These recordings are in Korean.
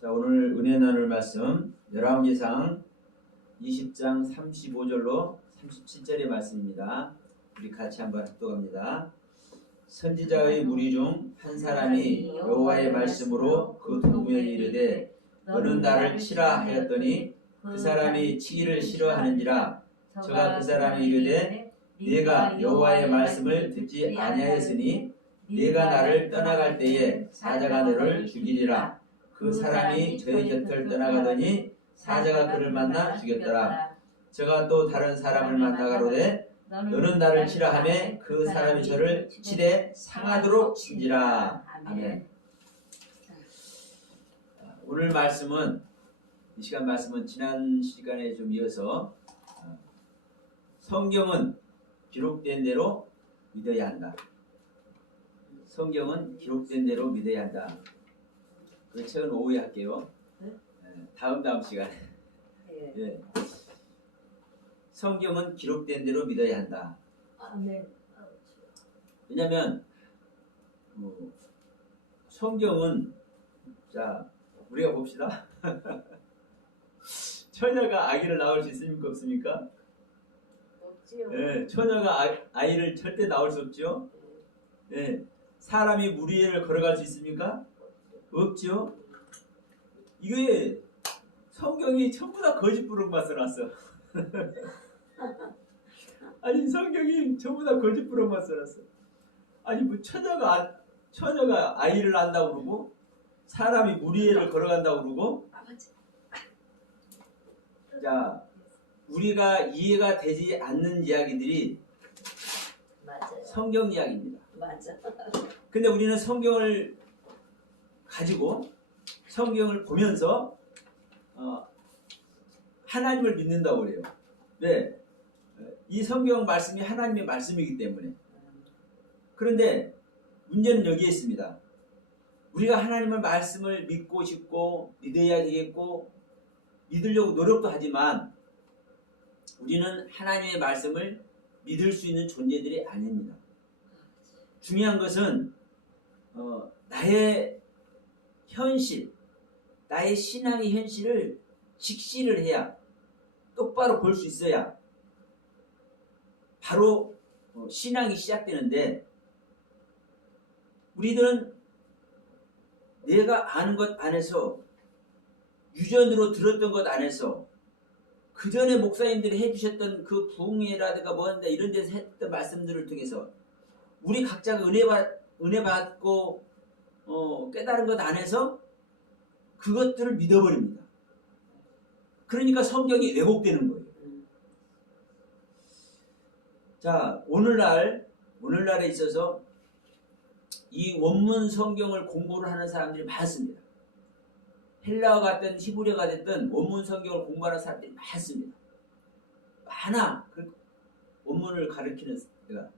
자, 오늘 은혜 나눌 말씀 열왕기상 20장 35절로 37절의 말씀입니다. 우리 같이 한번 합독합니다. 선지자의 무리 중 한 사람이 여호와의 말씀으로 그 동무에 이르되 너는 나를 치라 하였더니 그 사람이 치기를 싫어하는지라. 저가 그 사람이 이르되 네가 여호와의 말씀을 듣지 아니하였으니 네가 나를 떠나갈 때에 사자가 너를 죽이리라. 그 사람이 저의 곁을 떠나가더니 사자가 그를 만나 죽였더라. 저가 또 다른 사람을 만나 가로되 너는 나를 치라 하매 그 사람이 저를 치되 상하도록 친지라. 아멘. 오늘 말씀은, 이 시간 말씀은 지난 시간에 좀 이어서 성경은 기록된 대로 믿어야 한다. 성경은 기록된 대로 믿어야 한다. 그 책은 오후에 할게요. 네? 다음 시간에. 네. 성경은 기록된 대로 믿어야 한다. 네. 왜냐하면 성경은, 자, 우리가 봅시다. 처녀가 아기를 낳을 수 있습니까, 없습니까? 없지요. 네, 처녀가 아이를 절대 낳을 수 없죠. 네. 사람이 물 위를 걸어갈 수 있습니까? 없죠. 이게 성경이 전부 다 거짓부렁만 써놨어. 아니, 성경이 전부 다 거짓부렁만 써놨어. 아니, 뭐 처녀가 아이를 낳는다고 그러고 사람이 물 위를 걸어간다고 그러고. 자, 우리가 이해가 되지 않는 이야기들이 맞아요. 성경 이야기입니다. 맞아. 근데 우리는 성경을 가지고 성경을 보면서 하나님을 믿는다고 그래요. 왜? 이 성경 말씀이 하나님의 말씀이기 때문에. 그런데 문제는 여기에 있습니다. 우리가 하나님의 말씀을 믿고 싶고 믿어야 되겠고 믿으려고 노력도 하지만 우리는 하나님의 말씀을 믿을 수 있는 존재들이 아닙니다. 중요한 것은 나의 현실, 나의 신앙의 현실을 직시를 해야, 똑바로 볼 수 있어야 바로 신앙이 시작되는데, 우리들은 내가 아는 것 안에서, 유전으로 들었던 것 안에서, 그 전에 목사님들이 해주셨던 그 부흥회라든가 뭐한다 이런 데서 했던 말씀들을 통해서 우리 각자가 은혜 받고 깨달은 것 안에서 그것들을 믿어버립니다. 그러니까 성경이 왜곡되는 거예요. 자, 오늘날에 있어서 이 원문 성경을 공부를 하는 사람들이 많습니다. 헬라어가 됐든 히브리어가 됐든 원문 성경을 공부하는 사람들이 많습니다. 많아. 그 원문을 가르치는 데가.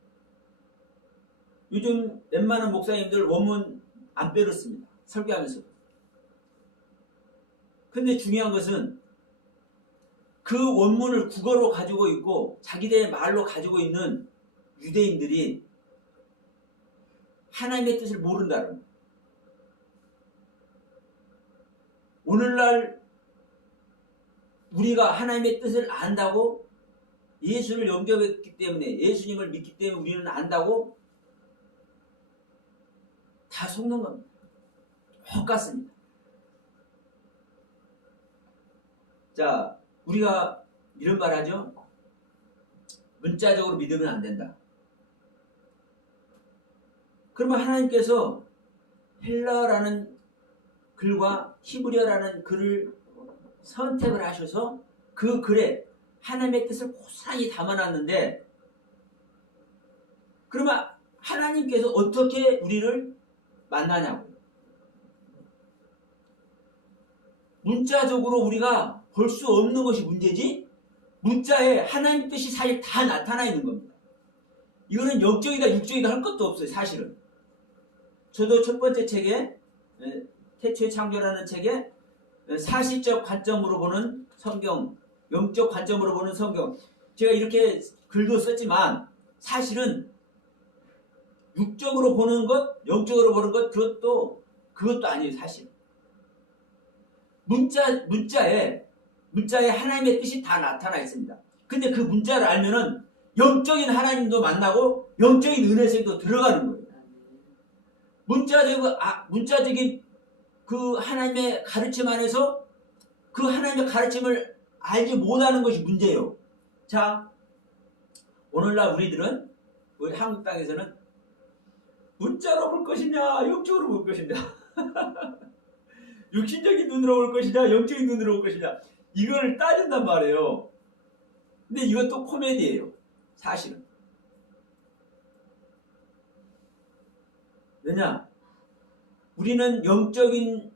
요즘 웬만한 목사님들 원문 안 빼놓습니다. 설교하면서도. 근데 중요한 것은 그 원문을 국어로 가지고 있고 자기들의 말로 가지고 있는 유대인들이 하나님의 뜻을 모른다는 거예요. 오늘날 우리가 하나님의 뜻을 안다고, 예수를 영접했기 때문에, 예수님을 믿기 때문에 우리는 안다고 다 속는 겁니다. 똑같습니다. 자, 우리가 이런 말 하죠. 문자적으로 믿으면 안 된다. 그러면 하나님께서 헬라어라는 글과 히브리어라는 글을 선택을 하셔서 그 글에 하나님의 뜻을 고스란히 담아놨는데, 그러면 하나님께서 어떻게 우리를 만나냐고요. 문자적으로 우리가 볼 수 없는 것이 문제지, 문자에 하나님의 뜻이 사실 다 나타나 있는 겁니다. 이거는 영적이다 육적이다 할 것도 없어요. 사실은 저도 첫 번째 책에, 태초의 창조라는 책에 사실적 관점으로 보는 성경, 영적 관점으로 보는 성경, 제가 이렇게 글도 썼지만 사실은 육적으로 보는 것, 영적으로 보는 것, 그것도 아니에요. 사실 문자에 하나님의 뜻이 다 나타나 있습니다. 근데 그 문자를 알면은 영적인 하나님도 만나고 영적인 은혜 속에도 들어가는 거예요. 문자적인 그 하나님의 가르침 안에서 그 하나님의 가르침을 알지 못하는 것이 문제예요. 자, 오늘날 우리 한국 땅에서는 문자로 볼 것이냐 영적으로 볼 것이냐 육신적인 눈으로 볼 것이냐 영적인 눈으로 볼 것이냐 이걸 따진단 말이에요. 근데 이것도 코미디예요. 사실은. 왜냐? 우리는 영적인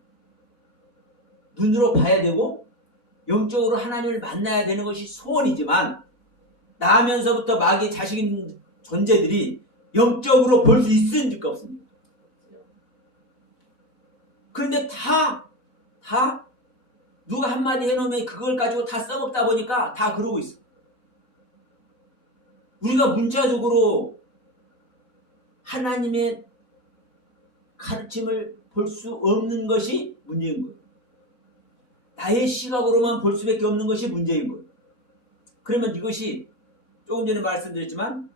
눈으로 봐야 되고 영적으로 하나님을 만나야 되는 것이 소원이지만 나면서부터 마귀의 자식인 존재들이 영적으로 볼 수 있으니까 없습니다. 그런데 다 누가 한마디 해놓으면 그걸 가지고 다 써먹다 보니까 다 그러고 있어. 우리가 문자적으로 하나님의 가르침을 볼 수 없는 것이 문제인 거예요. 나의 시각으로만 볼 수밖에 없는 것이 문제인 거예요. 그러면 이것이 조금 전에 말씀드렸지만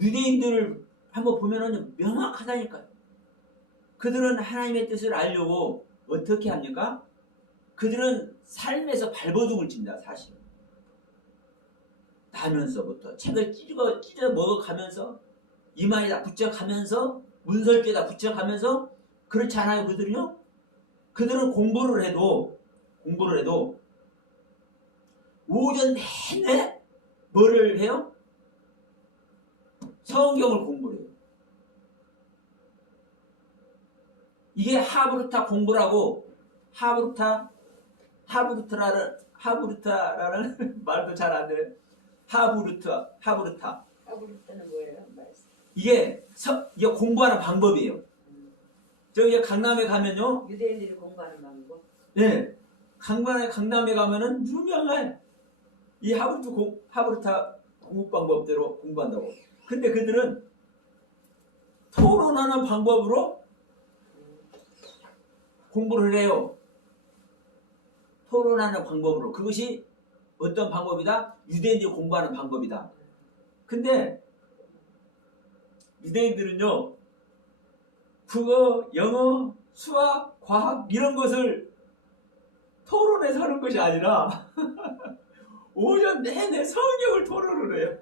유대인들을 한번 보면은 명확하다니까요. 그들은 하나님의 뜻을 알려고 어떻게 합니까? 그들은 삶에서 발버둥을 칩니다. 사실. 나면서부터 책을 찢어 먹어가면서 이마에다 붙여가면서 문설주에다 붙여가면서 그렇지 않아요. 그들은요. 그들은 공부를 해도 오전 내내 뭐를 해요? 성경을 공부를 해요. 이게 하브루타 공부라고 하브루타라는 말도 잘 안 돼요. 하브루타. 하브루타는 뭐예요? 말씀. 이게 공부하는 방법이에요. 저기 강남에 가면요. 유대인들이 공부하는 방법. 네. 강남에 가면은 유명한 이 하브루타 공부 방법대로 공부한다고. 근데 그들은 토론하는 방법으로 공부를 해요. 토론하는 방법으로. 그것이 어떤 방법이다? 유대인들이 공부하는 방법이다. 근데 유대인들은요. 국어, 영어, 수학, 과학 이런 것을 토론해서 하는 것이 아니라 오전 내내 성경을 토론을 해요.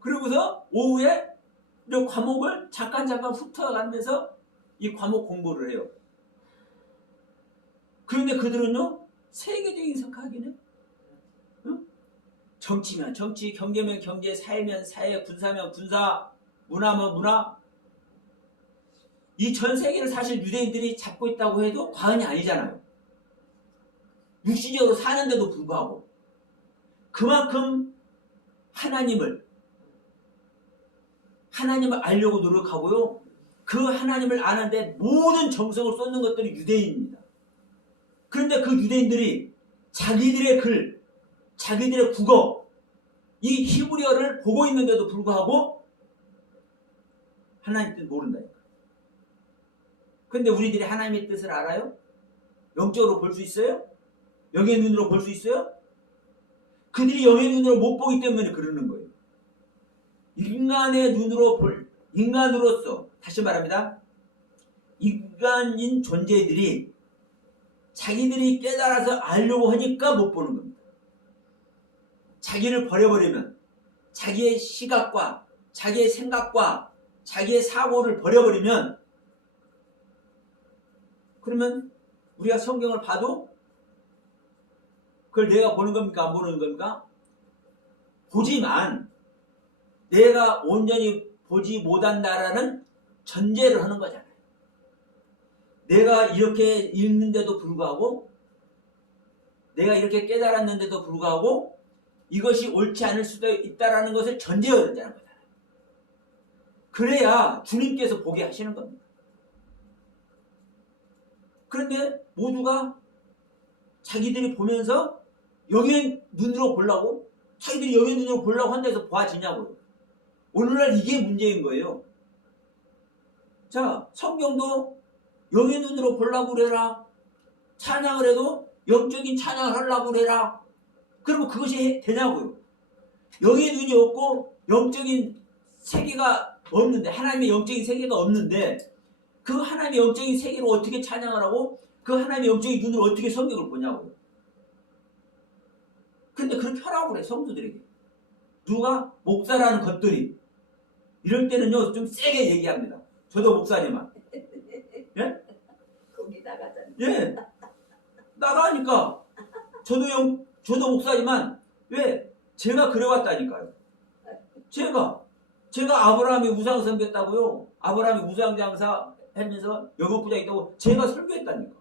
그러고서 오후에 이 과목을 잠깐 훑어가면서 이 과목 공부를 해요. 그런데 그들은요. 세계적인 생각이네. 응? 정치면 정치, 경제면 경제, 사회면 사회, 군사면 군사, 문화면 문화. 이 전 세계를 사실 유대인들이 잡고 있다고 해도 과언이 아니잖아요. 육신적으로 사는데도 불구하고 그만큼 하나님을 알려고 노력하고요. 그 하나님을 아는데 모든 정성을 쏟는 것들이 유대인입니다. 그런데 그 유대인들이 자기들의 글, 자기들의 국어, 이 히브리어를 보고 있는데도 불구하고 하나님 뜻 모른다니까. 근데 우리들이 하나님의 뜻을 알아요? 영적으로 볼 수 있어요? 영의 눈으로 볼 수 있어요? 그들이 영의 눈으로 못 보기 때문에 그러는 거예요. 인간으로서 다시 말합니다. 인간인 존재들이 자기들이 깨달아서 알려고 하니까 못 보는 겁니다. 자기를 버려버리면 자기의 시각과 자기의 생각과 자기의 사고를 버려버리면 그러면 우리가 성경을 봐도 그걸 내가 보는 겁니까? 안 보는 겁니까? 보지만 내가 온전히 보지 못한다라는 전제를 하는 거잖아요. 내가 이렇게 읽는데도 불구하고 내가 이렇게 깨달았는데도 불구하고 이것이 옳지 않을 수도 있다라는 것을 전제해야 된다는 거잖아요. 그래야 주님께서 보게 하시는 겁니다. 그런데 모두가 자기들이 보면서 영의 눈으로 보려고 자기들이 영의 눈으로 보려고 한데서 봐지냐고요. 오늘날 이게 문제인 거예요. 자, 성경도 영의 눈으로 보려고 그래라. 찬양을 해도 영적인 찬양을 하려고 그래라. 그러면 그것이 되냐고요. 영의 눈이 없고 영적인 세계가 없는데, 하나님의 영적인 세계가 없는데 그 하나님의 영적인 세계를 어떻게 찬양을 하고 그 하나님의 영적인 눈으로 어떻게 성경을 보냐고요. 근데 그렇게 하라고 그래, 성도들에게. 누가? 목사라는 것들이. 이럴 때는요 좀 세게 얘기합니다. 저도 목사지만. 예? 거기 나가잖아. 예. 나가니까 저도 목사지만 왜? 제가 그래왔다니까요. 제가 아브라함이 우상 섬겼다고요. 아브라함이 우상 장사 하면서 영업 부자 있다고 제가 설교했다니까.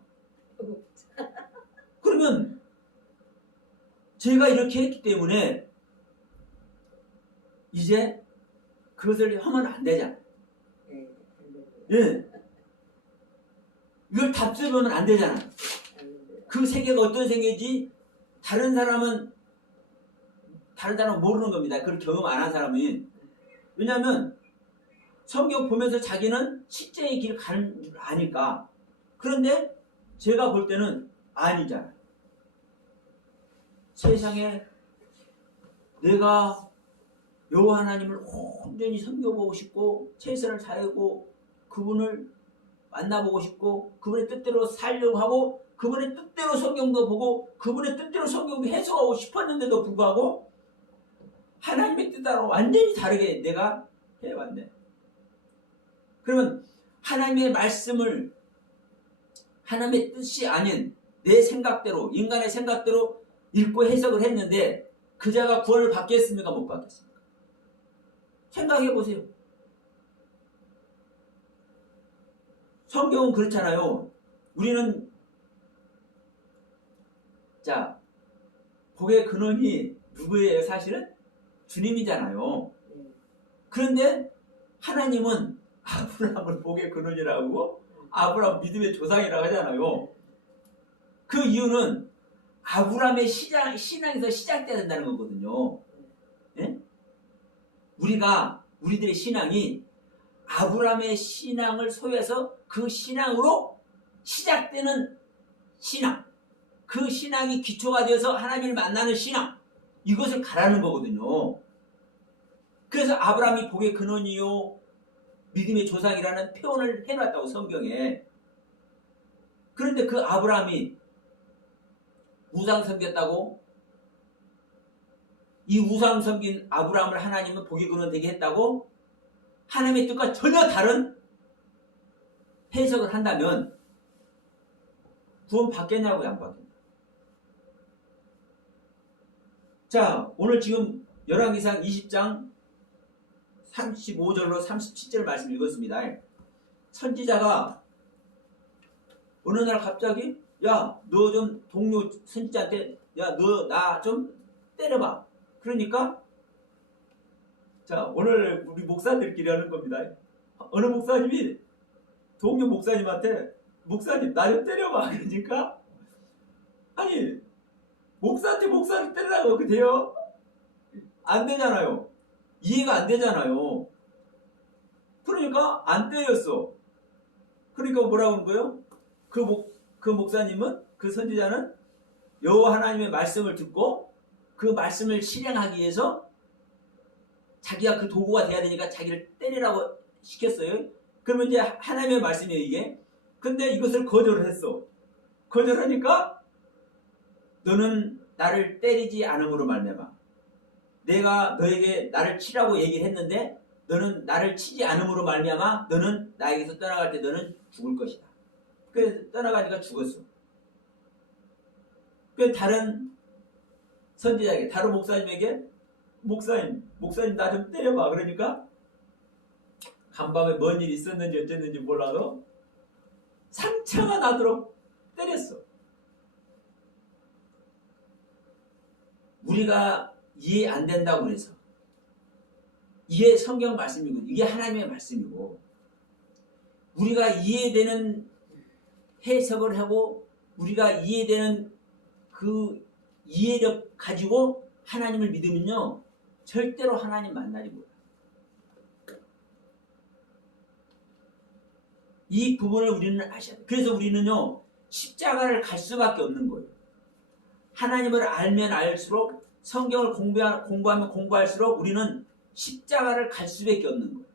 그러면 제가 이렇게 했기 때문에 이제 그것을 하면 안 되잖아. 네. 예. 이걸 답습하면 안 되잖아. 그 세계가 어떤 세계인지 다른 사람은 모르는 겁니다. 그걸 경험 안 한 사람이. 왜냐하면 성경 보면서 자기는 실제의 길 가는 줄 아니까. 그런데 제가 볼 때는 아니잖아. 세상에 내가 여호와 하나님을 온전히 섬겨보고 싶고 최선을 다하고 그분을 만나보고 싶고 그분의 뜻대로 살려고 하고 그분의 뜻대로 성경도 보고 그분의 뜻대로 성경도 해석하고 싶었는데도 불구하고 하나님의 뜻하고 완전히 다르게 내가 해왔네. 그러면 하나님의 말씀을 하나님의 뜻이 아닌 내 생각대로, 인간의 생각대로 읽고 해석을 했는데 그 자가 구원을 받겠습니까? 못 받겠습니까? 생각해 보세요. 성경은 그렇잖아요. 우리는 자, 복의 근원이 누구예요? 사실은 주님이잖아요. 그런데 하나님은 아브라함을 복의 근원이라고 아브라함 믿음의 조상이라고 하잖아요. 그 이유는 아브라함의 신앙에서 시작돼야 된다는 거거든요. 예? 우리들의 신앙이 아브라함의 신앙을 소유해서 그 신앙으로 시작되는 신앙, 그 신앙이 기초가 되어서 하나님을 만나는 신앙, 이것을 가라는 거거든요. 그래서 아브라함이 복의 근원이요 믿음의 조상이라는 표현을 해놨다고 성경에. 그런데 그 아브라함이 우상 섬겼다고, 이 우상 섬긴 아브라함을 하나님은 복의 근원 되게 했다고 하나님의 뜻과 전혀 다른 해석을 한다면 구원 받겠냐고요, 안 받겠냐고. 자, 오늘 지금 열왕기상 20장 35절로 37절 말씀 읽었습니다. 선지자가 어느 날 갑자기 야, 너 좀 동료 선지자한테 야, 너 나 좀 때려봐. 그러니까 자, 오늘 우리 목사들끼리 하는 겁니다. 어느 목사님이 동료 목사님한테 목사님 나 좀 때려봐. 그러니까 아니 목사한테 목사를 때리라고 그렇게 돼요? 안 되잖아요. 이해가 안 되잖아요. 그러니까 안 때렸어. 그러니까 뭐라고 하는 거예요? 그 목사님은, 그 선지자는 여호와 하나님의 말씀을 듣고 그 말씀을 실행하기 위해서 자기가 그 도구가 돼야 되니까 자기를 때리라고 시켰어요. 그러면 이제 하나님의 말씀이에요, 이게. 근데 이것을 거절을 했어. 거절하니까 너는 나를 때리지 않음으로 말미암아 내가 너에게 나를 치라고 얘기를 했는데 너는 나를 치지 않음으로 말미암아 너는 나에게서 떠나갈 때 너는 죽을 것이다. 그래서 떠나가니까 죽었어. 그 다른 선지자에게, 다른 목사님에게 목사님 나 좀 때려봐. 그러니까 간밤에 뭔 일이 있었는지 어쨌는지 몰라도 상처가 나도록 때렸어. 우리가 이해 안 된다고 그래서 이게 성경 말씀이고 이게 하나님의 말씀이고 우리가 이해되는 해석을 하고 우리가 이해되는 그 이해력 가지고 하나님을 믿으면요 절대로 하나님 만나지 못해요. 이 부분을 우리는 아셔야 돼요. 그래서 우리는요, 십자가를 갈 수밖에 없는 거예요. 하나님을 알면 알수록, 성경을 공부하면 공부할수록 우리는 십자가를 갈 수밖에 없는 거예요.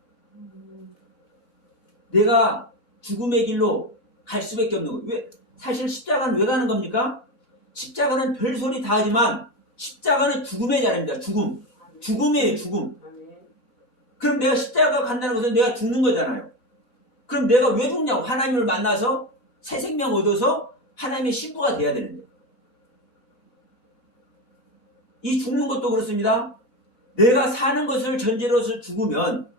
내가 죽음의 길로 갈 수밖에 없는 거예요. 왜? 사실 십자가는 왜 가는 겁니까? 십자가는 별소리 다 하지만 십자가는 죽음의 자리입니다. 죽음. 죽음이에요. 죽음. 그럼 내가 십자가 간다는 것은 내가 죽는 거잖아요. 그럼 내가 왜 죽냐고. 하나님을 만나서 새 생명 얻어서 하나님의 신부가 돼야 되는데, 이 죽는 것도 그렇습니다. 내가 사는 것을 전제로서 죽으면,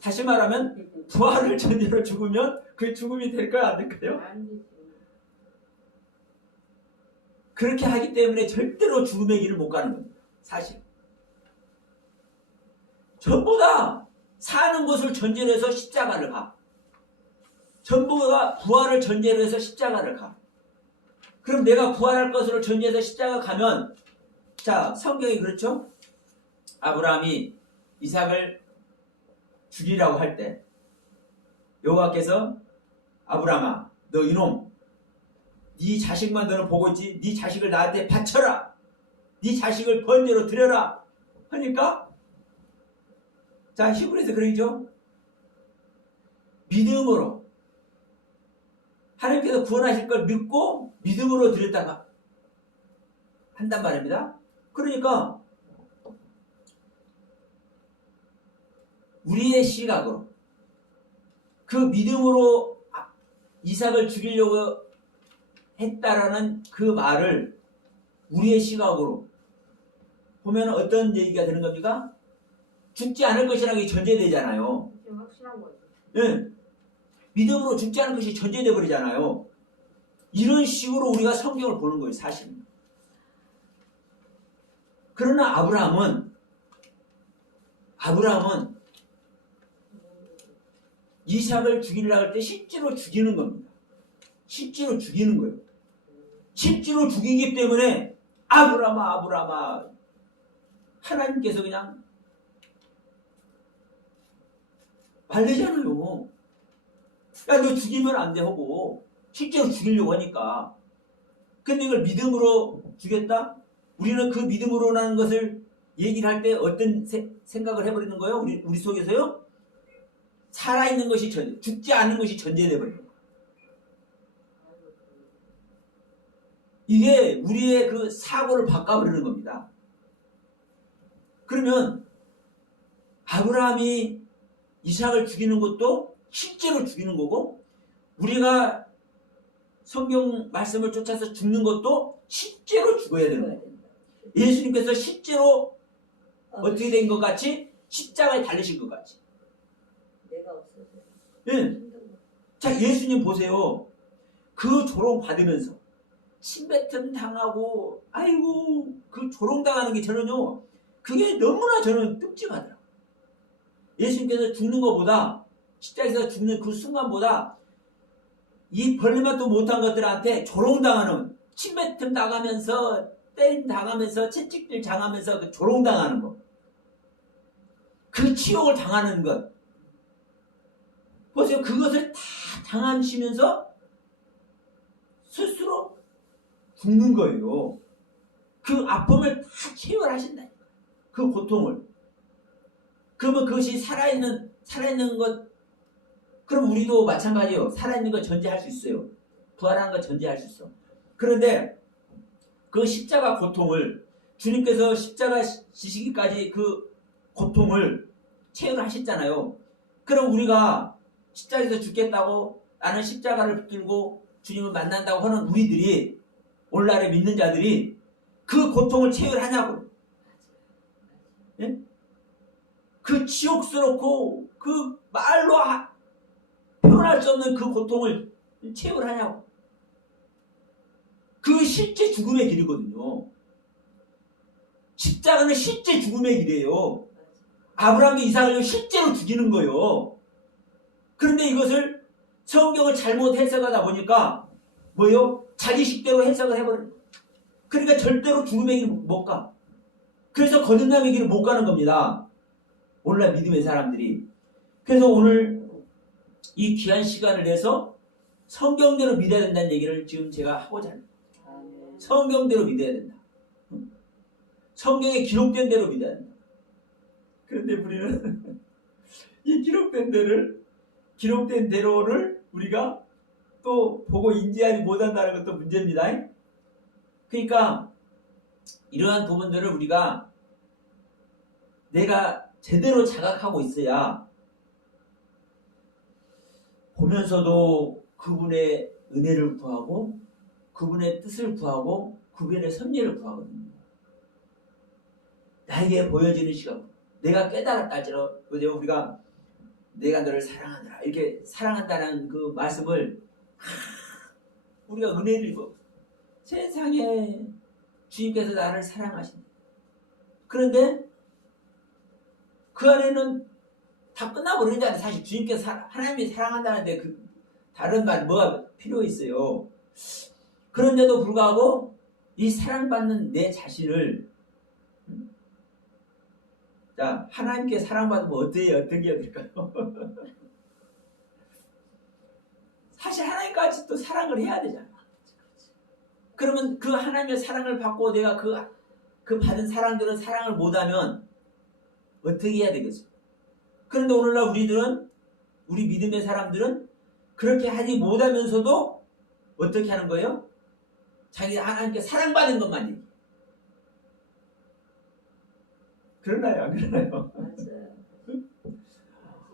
다시 말하면 부활을 전제로 죽으면 그 죽음이 될까요? 안 될까요? 그렇게 하기 때문에 절대로 죽음의 길을 못 가는 겁니다. 사실 전부 다 사는 것을 전제로 해서 십자가를 가. 전부가 부활을 전제로 해서 십자가를 가. 그럼 내가 부활할 것을 전제해서 십자가 가면, 자, 성경이 그렇죠? 아브라함이 이삭을 죽이라고 할 때 여호와께서 아브라함아, 너 이놈, 네 자식만 너는 보고 있지? 네 자식을 나한테 바쳐라. 네 자식을 번제로 드려라. 하니까, 자, 히브리서 그러죠? 믿음으로 하나님께서 구원하실 걸 믿고 믿음으로 드렸다가 한단 말입니다. 그러니까 우리의 시각으로 그 믿음으로 이삭을 죽이려고 했다라는 그 말을 우리의 시각으로 보면 어떤 얘기가 되는 겁니까? 죽지 않을 것이라는 게 전제되잖아요. 확실한 거죠. 네. 믿음으로 죽지 않을 것이 전제돼 버리잖아요. 이런 식으로 우리가 성경을 보는 거예요, 사실. 그러나 아브라함은 이삭을 죽이려고 할 때 실제로 죽이는 겁니다. 실제로 죽이는 거예요. 실제로 죽이기 때문에 아브라함아 하나님께서 그냥 말리잖아요. 야, 너 죽이면 안 돼 하고 실제로 죽이려고 하니까. 근데 이걸 믿음으로 주겠다? 우리는 그 믿음으로라는 것을 얘기를 할 때 어떤 생각을 해버리는 거예요? 우리 속에서요? 살아있는 것이 죽지 않은 것이 전제돼 버려요. 이게 우리의 그 사고를 바꿔버리는 겁니다. 그러면 아브라함이 이삭을 죽이는 것도 실제로 죽이는 거고, 우리가 성경 말씀을 쫓아서 죽는 것도 실제로 죽어야 되는 거예요. 예수님께서 실제로 어떻게 된 것 같이 십자가에 달리신 것 같이. 내가 없어서. 예. 자, 예수님 보세요. 그 조롱 받으면서 침뱉음 당하고, 아이고, 그 조롱 당하는 게 저는요, 그게 너무나 저는 끔찍하더라고요. 예수님께서 죽는 것보다, 십자가에서 죽는 그 순간보다 이 벌레맛도 못한 것들한테 조롱 당하는, 침뱉음 당하면서, 때림 당하면서, 채찍질 당하면서 그 조롱 당하는 것, 그 치욕을 당하는 것, 보세요. 그것을 다 당하시면서 스스로 죽는 거예요. 그 아픔을 다 체결하신다니까. 그 고통을. 그러면 그것이 살아있는 것, 그럼 우리도 마찬가지예요. 살아있는 것 전제할 수 있어요. 부활하는 것 전제할 수 있어. 그런데 그 십자가 고통을, 주님께서 십자가 지시기까지 그 고통을 체결하셨잖아요. 그럼 우리가 십자가에서 죽겠다고, 나는 십자가를 붙들고 주님을 만난다고 하는 우리들이, 오늘날에 믿는 자들이 그 고통을 체결하냐고. 예? 그 지옥스럽고 그 말로 표현할 수 없는 그 고통을 체결하냐고. 그 실제 죽음의 길이거든요. 십자가는 실제 죽음의 길이에요. 아브라함과 이삭을 실제로 죽이는 거예요. 그런데 이것을 성경을 잘못 해석하다 보니까 뭐예요? 자기 식대로 해석을 해버려요. 그러니까 절대로 죽음의 길을 못 가. 그래서 거듭남의 길을 못 가는 겁니다. 오늘날 믿음의 사람들이. 그래서 오늘 이 귀한 시간을 내서 성경대로 믿어야 된다는 얘기를 지금 제가 하고자 합니다. 아멘. 성경대로 믿어야 된다. 성경에 기록된 대로 믿어야 된다. 그런데 우리는 이 기록된 대로를 우리가 또 보고 인지하지 못한다는 것도 문제입니다. 그러니까 이러한 부분들을 우리가 내가 제대로 자각하고 있어야 보면서도 그분의 은혜를 구하고 그분의 뜻을 구하고 그분의 섭리를 구하거든요. 나에게 보여지는 시각, 내가 깨달았다 할지라도 우리가 내가 너를 사랑하노라 이렇게 사랑한다는 그 말씀을 우리가 은혜를 입어 세상에 주님께서 나를 사랑하신다. 그런데 그 안에는 다 끝나버리는데 사실 주님께서 하나님이 사랑한다는데 그 다른 말 뭐가 필요 있어요. 그런데도 불구하고 이 사랑받는 내 자신을 자 하나님께 사랑받으면 어떻게 해야 될까요? 사실 하나님까지 또 사랑을 해야 되잖아. 그러면 그 하나님의 사랑을 받고 내가 그 받은 사랑들은 사랑을 못하면 어떻게 해야 되겠어요? 그런데 오늘날 우리 믿음의 사람들은 그렇게 하지 못하면서도 어떻게 하는 거예요? 자기 하나님께 사랑받은 것만 얘기해. 그러나요? 안 그러나요? 맞아요.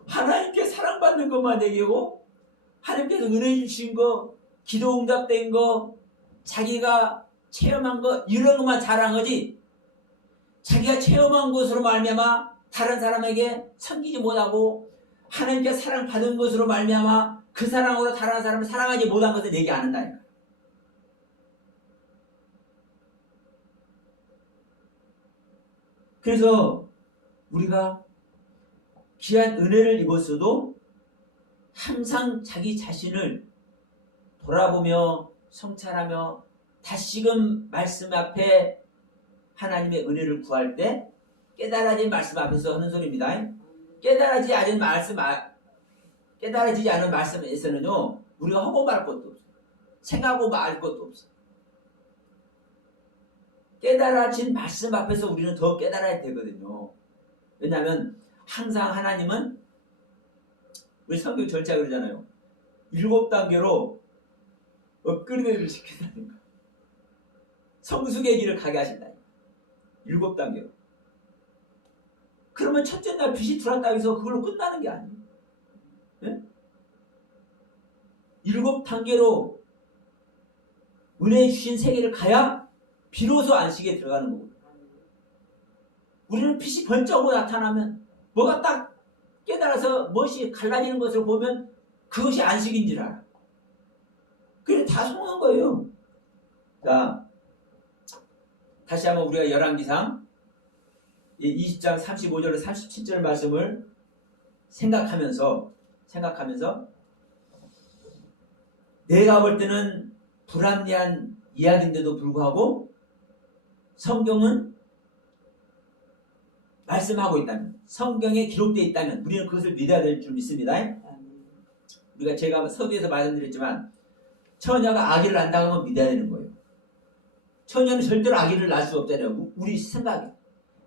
하나님께 사랑받는 것만 얘기하고 하나님께서 은혜 주신 거, 기도 응답된 거, 자기가 체험한 거 이런 것만 자랑하지 자기가 체험한 것으로 말미암아 다른 사람에게 섬기지 못하고 하나님께 사랑받은 것으로 말미암아 그 사랑으로 다른 사람을 사랑하지 못한 것을 얘기 안 한다니까. 그래서 우리가 귀한 은혜를 입었어도 항상 자기 자신을 돌아보며 성찰하며 다시금 말씀 앞에 하나님의 은혜를 구할 때 깨달아진 말씀 앞에서 하는 소리입니다. 깨달아지지 않은 말씀에서는요 우리가 하고 말 것도 없어요. 생각하고 말 것도 없어요. 깨달아진 말씀 앞에서 우리는 더 깨달아야 되거든요. 왜냐하면 항상 하나님은 우리 성경 절차 그러잖아요. 7단계로 업그레이드를 시킨다는 거. 성숙의 길을 가게 하신다. 7단계로. 그러면 첫째 날 빛이 들어왔다고 해서 그걸로 끝나는 게 아니에요. 네? 7단계로 은혜 주신 세계를 가야 비로소 안식에 들어가는 거고. 우리는 빛이 번쩍으로 나타나면 뭐가 딱 깨달아서 무엇이 갈라지는 것을 보면 그것이 안식인 줄 알아. 그게 다 속는 거예요. 자, 다시 한번 우리가 열왕기상 20장 35절로 37절 말씀을 생각하면서 내가 볼 때는 불합리한 이야기인데도 불구하고 성경은 말씀하고 있다면 성경에 기록되어 있다면 우리는 그것을 믿어야 될 줄 믿습니다. 우리가 제가 서두에서 말씀드렸지만 처녀가 아기를 낳는다고 하면 믿어야 되는 거예요. 처녀는 절대로 아기를 낳을 수 없잖아요. 우리 생각에.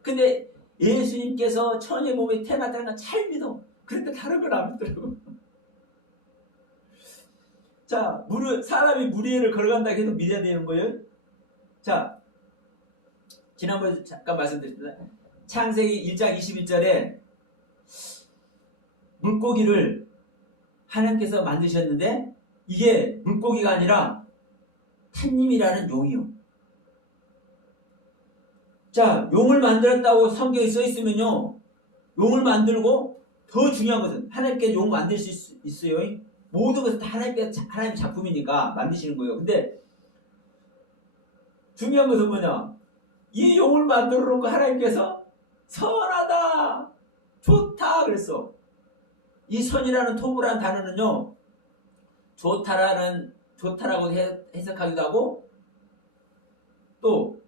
근데 예수님께서 처녀의 몸에 태어났다는 건 잘 믿어. 그런데 다른 걸 안 믿더라고. 자, 사람이 물 위를 걸어간다 해도 믿어야 되는 거예요. 자, 지난번에 잠깐 말씀드렸습니다. 창세기 1장 21절에 물고기를 하나님께서 만드셨는데 이게 물고기가 아니라 탄님이라는 용이요. 자, 용을 만들었다고 성경에 써 있으면요. 용을 만들고 더 중요한 것은 하나님께 용 만들 수 있어요. 모든 것은 다 하나님 작품이니까 만드시는 거예요. 근데 중요한 것은 뭐냐? 이 용을 만들어 놓고 하나님께서 선하다, 좋다 그랬어. 이 선이라는 토부라는 단어는요. 좋다라고 해석하기도 하고 또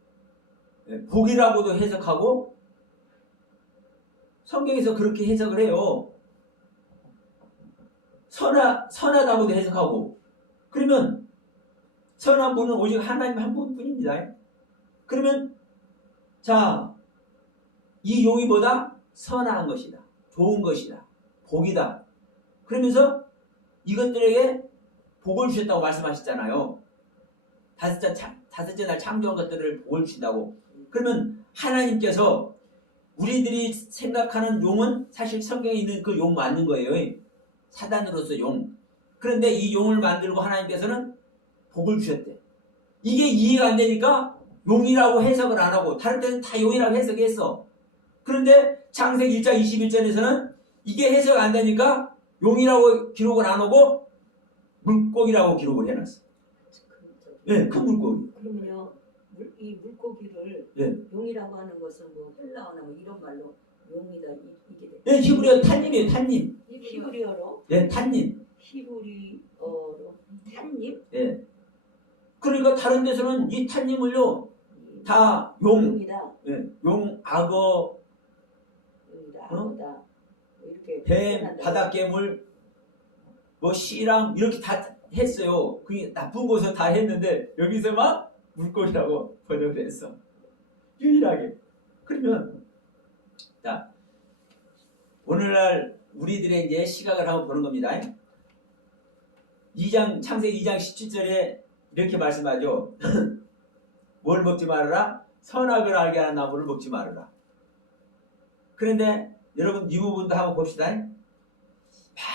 복이라고도 해석하고 성경에서 그렇게 해석을 해요. 선하다고도 해석하고. 그러면 선한 분은 오직 하나님 한 분뿐입니다. 그러면 자, 이 용이 뭐다? 선한 것이다. 좋은 것이다. 복이다. 그러면서 이것들에게 복을 주셨다고 말씀하셨잖아요. 다섯째 날 창조한 것들을 복을 주신다고. 그러면 하나님께서 우리들이 생각하는 용은 사실 성경에 있는 그 용 맞는 거예요. 사단으로서 용. 그런데 이 용을 만들고 하나님께서는 복을 주셨대. 이게 이해가 안 되니까 용이라고 해석을 안 하고 다른 때는 다 용이라고 해석했어. 그런데 창세기 1장 21절에서는 이게 해석 안 되니까 용이라고 기록을 안 하고 물고기라고 기록을 해놨어. 예, 큰 물고기. 그러면요, 이 물고기를 예. 용이라고 하는 것은 뭐 헬라어나 뭐 이런 말로 용이다 이게 돼. 예, 히브리어 탄님이에요, 탄님. 히브리어로 예, 탄님. 히브리어로 탄님? 예. 그러니까 다른 데서는 이 탄님을요, 다 용, 용이다. 예, 용, 악어, 용이다. 악어다. 뭐 이렇게 뱀, 표현한다고. 바닷괴물, 뭐 씨랑 이렇게 다 했어요. 그게 나쁜 곳은 다 했는데 여기서만 물고기라고 번역을 했어. 유일하게. 그러면 자, 오늘날 우리들의 이제 시각을 한번 보는 겁니다. 창세기 2장 17절에 이렇게 말씀하죠. 뭘 먹지 말아라? 선악을 알게 하는 나무를 먹지 말아라. 그런데 여러분 이 부분도 한번 봅시다.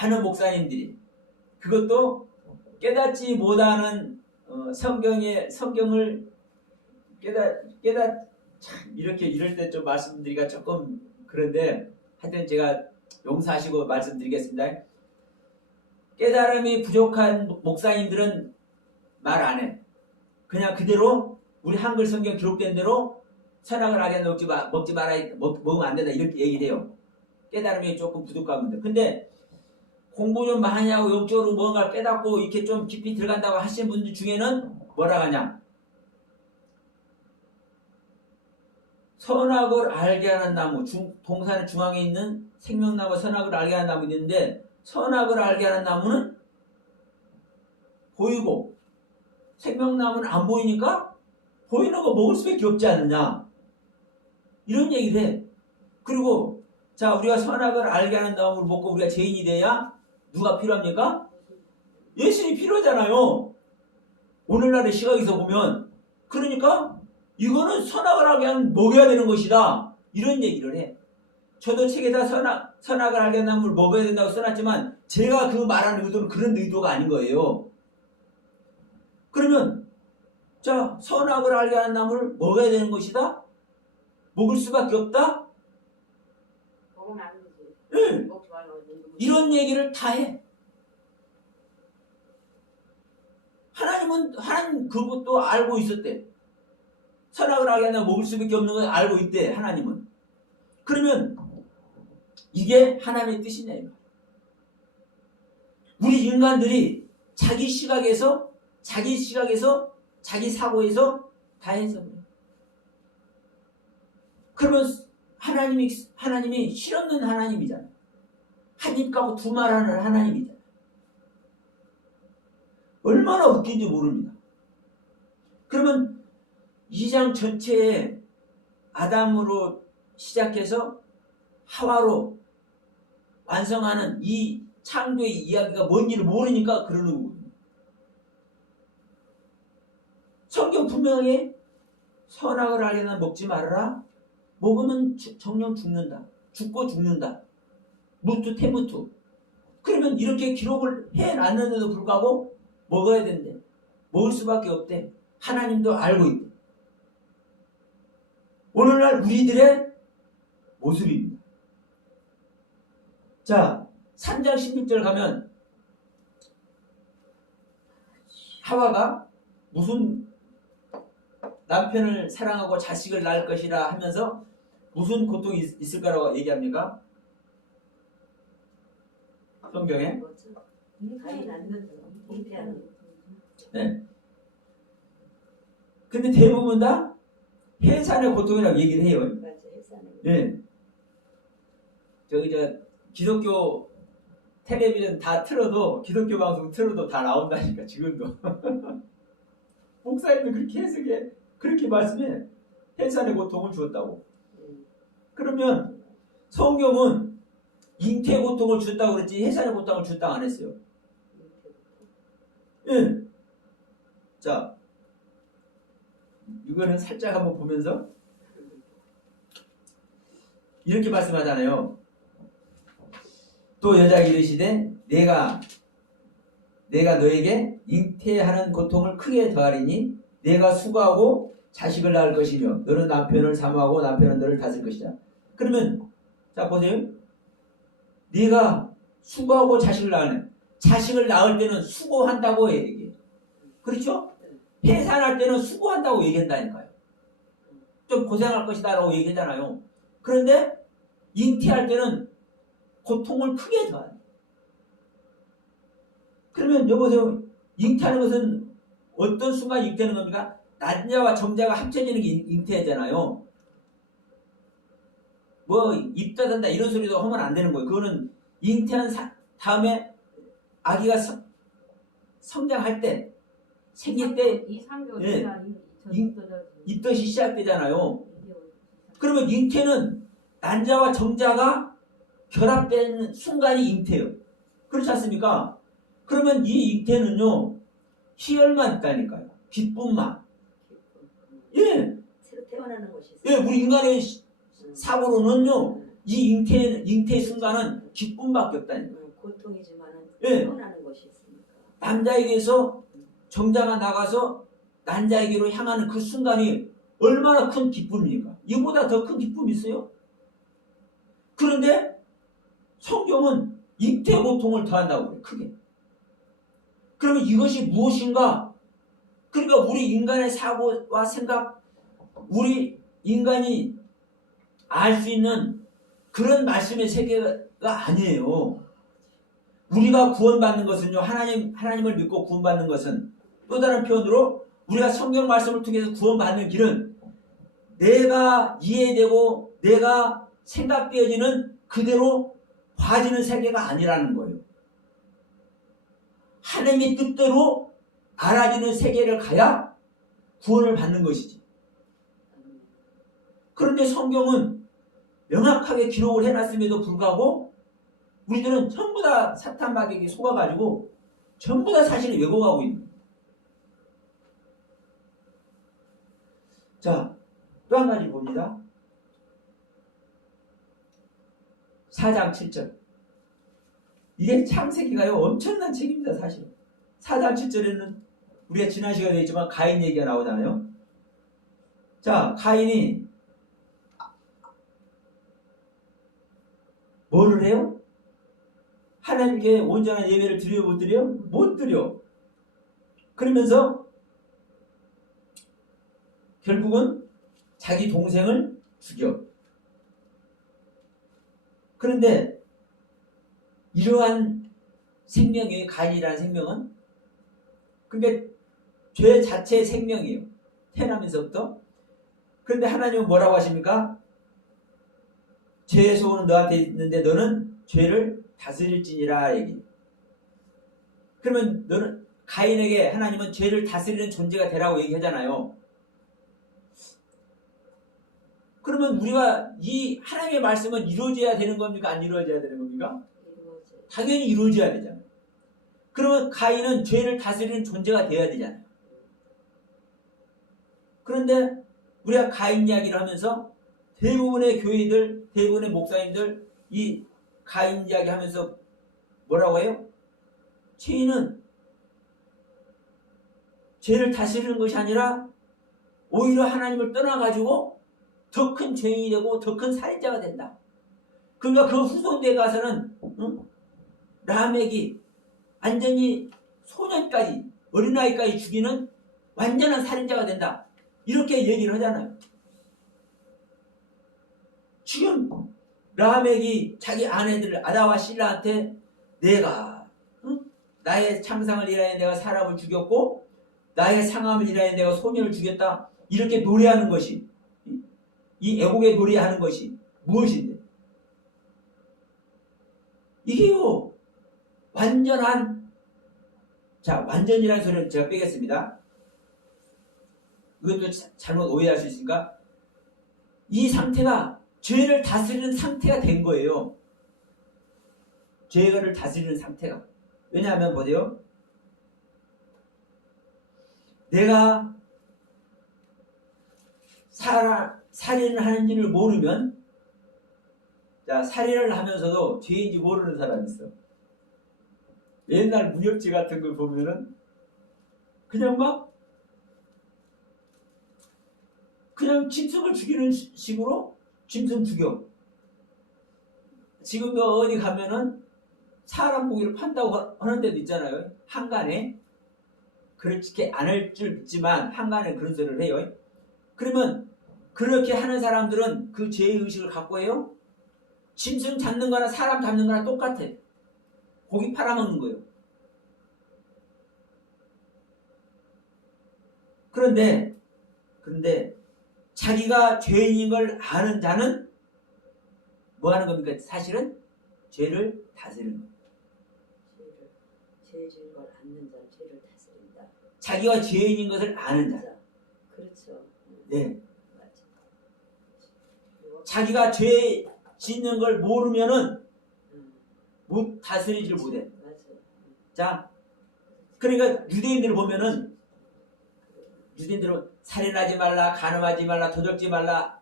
많은 목사님들이 그것도 깨닫지 못하는 성경을 참 이렇게 이럴 때 좀 말씀드리기가 조금 그런데 하여튼 제가 용서하시고 말씀드리겠습니다. 깨달음이 부족한 목사님들은 말 안 해. 그냥 그대로 우리 한글 성경 기록된 대로 선악을 알게 먹지 말아야 먹으면 안 된다 이렇게 얘기를 해요. 깨달음이 조금 부족한 분들. 근데 공부 좀 많이 하고 영적으로 뭔가 깨닫고 이렇게 좀 깊이 들어간다고 하시는 분들 중에는 뭐라 하냐? 선악을 알게 하는 나무, 동산 중앙에 있는 생명나무 선악을 알게 하는 나무 있는데 선악을 알게 하는 나무는 보이고 생명나무는 안 보이니까 보이는 거 먹을 수밖에 없지 않느냐 이런 얘기를 해. 그리고 자 우리가 선악을 알게 하는 나무를 먹고 우리가 죄인이 돼야 누가 필요합니까? 예수님이 필요하잖아요. 오늘날의 시각에서 보면. 그러니까 이거는 선악을 알게 하면 먹여야 되는 것이다 이런 얘기를 해. 저도 책에다 선악을 알게 하는 나무를 먹어야 된다고 써놨지만 제가 그 말하는 의도는 그런 의도가 아닌 거예요. 그러면 자 선악을 알게 하는 나무를 먹어야 되는 것이다? 먹을 수밖에 없다? 먹으면 안 되지. 응. 먹지 말라고 이런 얘기를 다 해. 하나님 그것도 알고 있었대. 선악을 알게 하는 먹을 수밖에 없는 걸 알고 있대. 하나님은. 그러면 이게 하나님의 뜻이냐 이거. 우리 인간들이 자기 시각에서 자기 사고에서 다 해서 그래. 그러면 하나님이 실없는 하나님이잖아. 한 입 까고 두 말하는 하나님이잖아. 얼마나 웃긴지 모릅니다. 그러면 2장 전체에 아담으로 시작해서 하와로 완성하는 이 창조의 이야기가 뭔지를 모르니까 그러는 거거든요. 성경 분명히 선악을 알게 하면 먹지 말아라. 먹으면 정령 죽는다. 죽고 죽는다. 무투 태무투. 그러면 이렇게 기록을 해놨는데도 불구하고 먹어야 된대. 먹을 수밖에 없대. 하나님도 알고 있대. 오늘날 우리들의 모습입니다. 자, 3장 16절 가면 하와가 무슨 남편을 사랑하고 자식을 낳을 것이라 하면서 무슨 고통이 있을 거라고 얘기합니까? 성경에? 가인 낳는 잉태하는. 네. 근데 대부분 다 해산의 고통이라고 얘기를 해요. 맞아, 해산의. 네. 기독교 텔레비전 다 틀어도 기독교 방송 틀어도 다 나온다니까 지금도. 목사님도 그렇게 해석해 그렇게 말씀해. 해산의 고통을 주었다고. 그러면 성경은 잉태의 고통을 줬다고 그랬지 해산의 고통을 줬다고 안 했어요. 예. 자, 이거는 살짝 한번 보면서 이렇게 말씀하잖아요. 또 여자가 이르시되 내가 너에게 잉태하는 고통을 크게 더하리니 내가 수고하고 자식을 낳을 것이며 너는 남편을 사모하고 남편은 너를 다스릴 것이다. 그러면 자 보세요. 네가 수고하고 자식을 낳으네. 자식을 낳을 때는 수고한다고 얘기해요. 그렇죠? 해산할 때는 수고한다고 얘기한다니까요. 좀 고생할 것이다 라고 얘기하잖아요. 그런데 잉태할 때는 고통을 크게 더하네. 그러면 여보세요. 잉태하는 것은 어떤 순간 잉태하는 겁니까? 남자와 정자가 합쳐지는 게 잉태잖아요. 뭐 입다단다 이런 소리도 하면 안 되는 거예요. 그거는 잉태한 다음에 아기가 성장할 때 생길 때 2-3개월 예, 지나 입덧이 시작되잖아요. 그러면 잉태는 난자와 정자가 결합된 순간이 잉태예요. 그렇지 않습니까? 그러면 이 잉태는요 희열만 있다니까요. 기쁨만. 예. 새로 태어나는 것이 있어요. 예, 우리 인간의 사고로는요 이 잉태 순간은 기쁨밖에 없다니까요. 고통이지만은 예. 태어나는 것이 있으니까. 남자에게서 정자가 나가서 난자에게로 향하는 그 순간이 얼마나 큰 기쁨입니까? 이보다 더 큰 기쁨이 있어요? 그런데 성경은 잉태 고통을 더한다고 그래요. 크게. 그러면 이것이 무엇인가? 그러니까 우리 인간의 사고와 생각, 우리 인간이 알 수 있는 그런 말씀의 세계가 아니에요. 우리가 구원받는 것은요, 하나님을 믿고 구원받는 것은 또 다른 표현으로 우리가 성경 말씀을 통해서 구원받는 길은 내가 이해되고 내가 생각되어지는 그대로 봐지는 세계가 아니라는 거예요. 하나님의 뜻대로 알아지는 세계를 가야 구원을 받는 것이지. 그런데 성경은 명확하게 기록을 해놨음에도 불구하고 우리들은 전부 다 사탄 마귀에게 속아가지고 전부 다 사실을 왜곡하고 있는 거예요. 자, 또 한 가지 봅니다. 4장 7절. 이게 창세기가요 엄청난 책입니다. 사실 4장 7절에는 우리가 지난 시간에 했지만 가인 얘기가 나오잖아요. 자, 가인이 뭐를 해요? 하나님께 온전한 예배를 드려 못 드려? 못 드려. 그러면서 결국은 자기 동생을 죽여. 그런데 이러한 생명이 가인이라는 생명은 그게 죄 자체의 생명이에요. 태어나면서부터. 그런데 하나님은 뭐라고 하십니까? 죄의 소원은 너한테 있는데 너는 죄를 다스릴지니라 얘기. 그러면 너는 가인에게 하나님은 죄를 다스리는 존재가 되라고 얘기하잖아요. 그러면 우리가 이 하나님의 말씀은 이루어져야 되는 겁니까? 안 이루어져야 되는 겁니까? 당연히 이루어져야 되잖아요. 그러면 가인은 죄를 다스리는 존재가 되어야 되잖아요. 그런데 우리가 가인 이야기를 하면서 대부분의 교회들, 대부분의 목사님들 이 가인 이야기 하면서 뭐라고 해요? 죄인은 죄를 다스리는 것이 아니라 오히려 하나님을 떠나가지고 더 큰 죄인이 되고 더 큰 살인자가 된다. 그러니까 그 후손대에 가서는 라멕이 완전히 소년까지 어린아이까지 죽이는 완전한 살인자가 된다. 이렇게 얘기를 하잖아요. 지금 라멕이 자기 아내들 아다와 실라한테 내가 나의 창상을 인하여 내가 사람을 죽였고 나의 상함을 인하여 내가 소년을 죽였다. 이렇게 노래하는 것이 이 애곡에 노래하는 것이 무엇인데? 이게요 완전한, 자, 완전이라는 소리는 제가 빼겠습니다. 이것도 잘못 오해할 수 있으니까 이 상태가 죄를 다스리는 상태가 된 거예요. 죄를 다스리는 상태가. 왜냐하면 보세요. 내가 살인을 하는지를 모르면, 자, 살인을 하면서도 죄인지 모르는 사람이 있어. 옛날 무협지 같은 걸 보면은 그냥 막 그냥 짐승을 죽이는 식으로 짐승 죽여. 지금도 어디 가면은 사람 고기를 판다고 하는 데도 있잖아요. 한간에. 그렇게 안 할 줄 믿지만 한간에 그런 소리를 해요. 그러면 그렇게 하는 사람들은 그 죄의식을 갖고 해요. 짐승 잡는 거나 사람 잡는 거나 똑같아. 고기 팔아먹는 거예요. 그런데 자기가 죄인인 걸 아는 자는 뭐 하는 겁니까? 사실은 죄를 다스리는 거예요. 죄인 걸 아는 자는 죄를 다스린다. 자기가 죄인인 것을 아는 자. 그렇죠. 네. 맞아. 자기가 죄 짓는 걸 모르면은 못 다스리지를 못해. 맞아. 자, 그러니까 유대인들을 보면은 유대인들은 살인하지 말라, 간음하지 말라, 도적지 말라,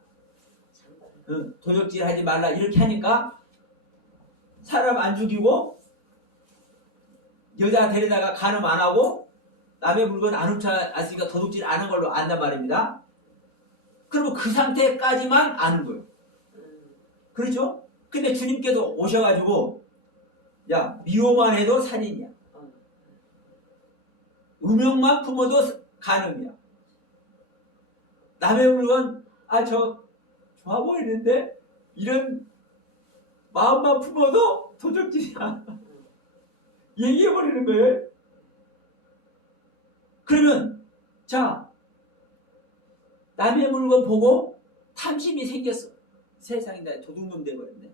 도적질하지 말라 이렇게 하니까 사람 안 죽이고 여자 데려다가 간음 안 하고 남의 물건 안 훔쳐왔으니까 도둑질 안 한 걸로 안단 말입니다. 그러면 그 상태까지만 아는 거예요. 그렇죠? 근데 주님께서 오셔가지고 야, 미워만 해도 살인이야. 음욕만 품어도 간음이야. 남의 물건 저 좋아 보이는데 이런 마음만 품어도 도적질이야. 얘기해버리는 거예요. 그러면 자, 남의 물건 보고 탐심이 생겼어. 세상이 다 도둑놈 돼버렸네.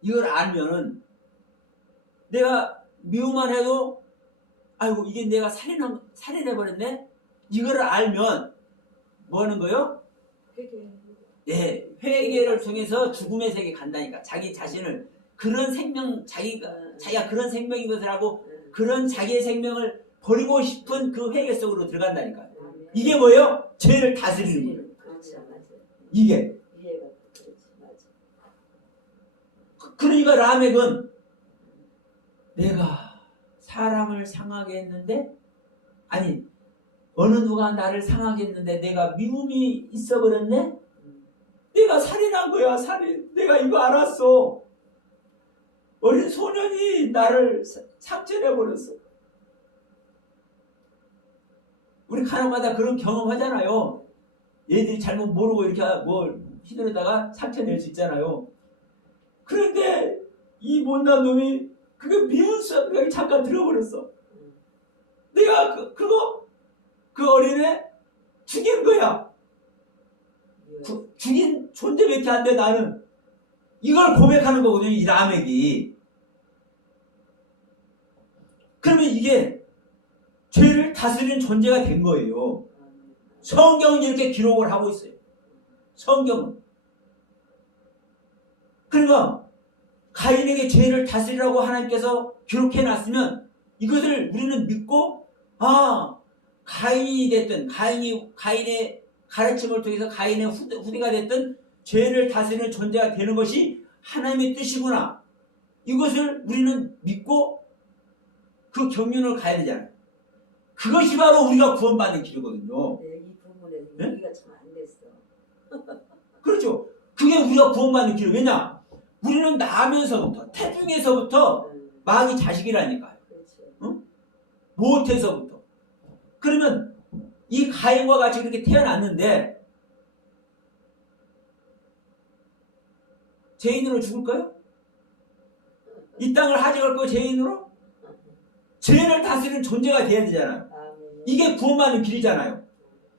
이걸 알면은 내가 미워만 해도 아이고 이게 내가 살인해버렸네. 이거를 알면 뭐 하는 거예요? 회개. 예, 회개를 통해서 죽음의 세계에 간다니까. 자기 자신을 그런 생명, 자기가 그런 생명인 것을 하고 그런 자기의 생명을 버리고 싶은 그 회개 속으로 들어간다니까. 이게 뭐예요? 죄를 다스리는 거예요. 그렇지, 맞아. 이게. 이해가 그렇지, 맞아. 그러니까 라멕은 내가 사람을 상하게 했는데, 아니 어느 누가 나를 상하게 했는데 내가 미움이 있어버렸네? 내가 살인한 거야, 살인. 내가 이거 알았어. 어린 소년이 나를 상처내버렸어. 우리 간혹가다 그런 경험하잖아요. 얘들이 잘못 모르고 이렇게 뭘 휘두르다가 상처낼 수 있잖아요. 그런데 이 못난 놈이 그게 미운 생각이 잠깐 들어버렸어. 내가 그 어린애 죽인 거야. 죽인 존재밖에 안 돼, 나는. 이걸 고백하는 거거든요, 이 라멕이. 그러면 이게 죄를 다스리는 존재가 된 거예요. 성경은 이렇게 기록을 하고 있어요. 성경은. 그러니까 가인에게 죄를 다스리라고 하나님께서 기록해 놨으면 이것을 우리는 믿고 가인이 됐든 가인의 가르침을 통해서 가인의 후대가 됐든 죄를 다스리는 존재가 되는 것이 하나님의 뜻이구나. 이것을 우리는 믿고 그 경륜을 가야 되잖아요. 그것이 바로 우리가 구원받는 길이거든요. 네, 이 부분에서 네? 얘기가 참 안 됐어. 그렇죠. 그게 우리가 구원받는 길이에요. 왜냐? 우리는 나면서부터, 태중에서부터 마귀 자식이라니까요. 그렇죠. 응? 모태서부터. 그러면 이 가인과 같이 그렇게 태어났는데 죄인으로 죽을까요? 이 땅을 하져갈 거 죄인으로? 죄를 다스리는 존재가 돼야 되잖아요. 이게 구원받는 길이잖아요.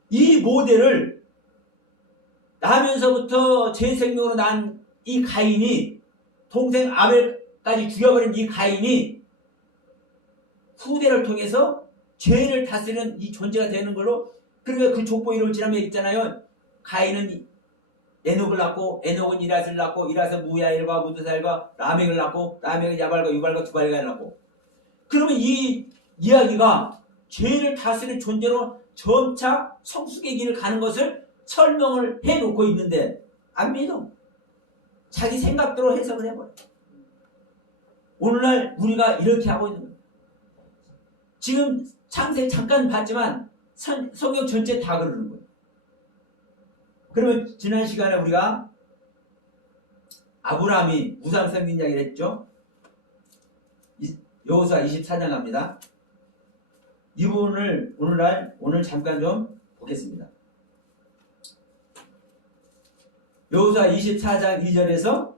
이 모델을 나면서부터 죄 생명으로 난 이 가인이 동생 아벨까지 죽여버린 이 가인이 후대를 통해서 죄를 다스리는 이 존재가 되는 걸로. 그러니까 그 족보 이름을 지난번에 있잖아요. 가인은 에녹을 낳고 에녹은 이랏을 낳고 이랏은 무야일과 무드사일과 라멕을 낳고 라멕은 야발과 유발과 두발을 낳고. 그러면 이 이야기가 죄를 다스리는 존재로 점차 성숙의 길을 가는 것을 설명을 해놓고 있는데 안 믿어. 자기 생각대로 해석을 해버려. 오늘날 우리가 이렇게 하고 있는 거예요. 지금 창세기 잠깐 봤지만 성경 전체 다 그러는 거예요. 그러면 지난 시간에 우리가 아브라함이 우상 섬긴 이야기를 했죠. 여호수아 24장 갑니다. 이 부분을 오늘 잠깐 좀 보겠습니다. 여호수아 24장 2절에서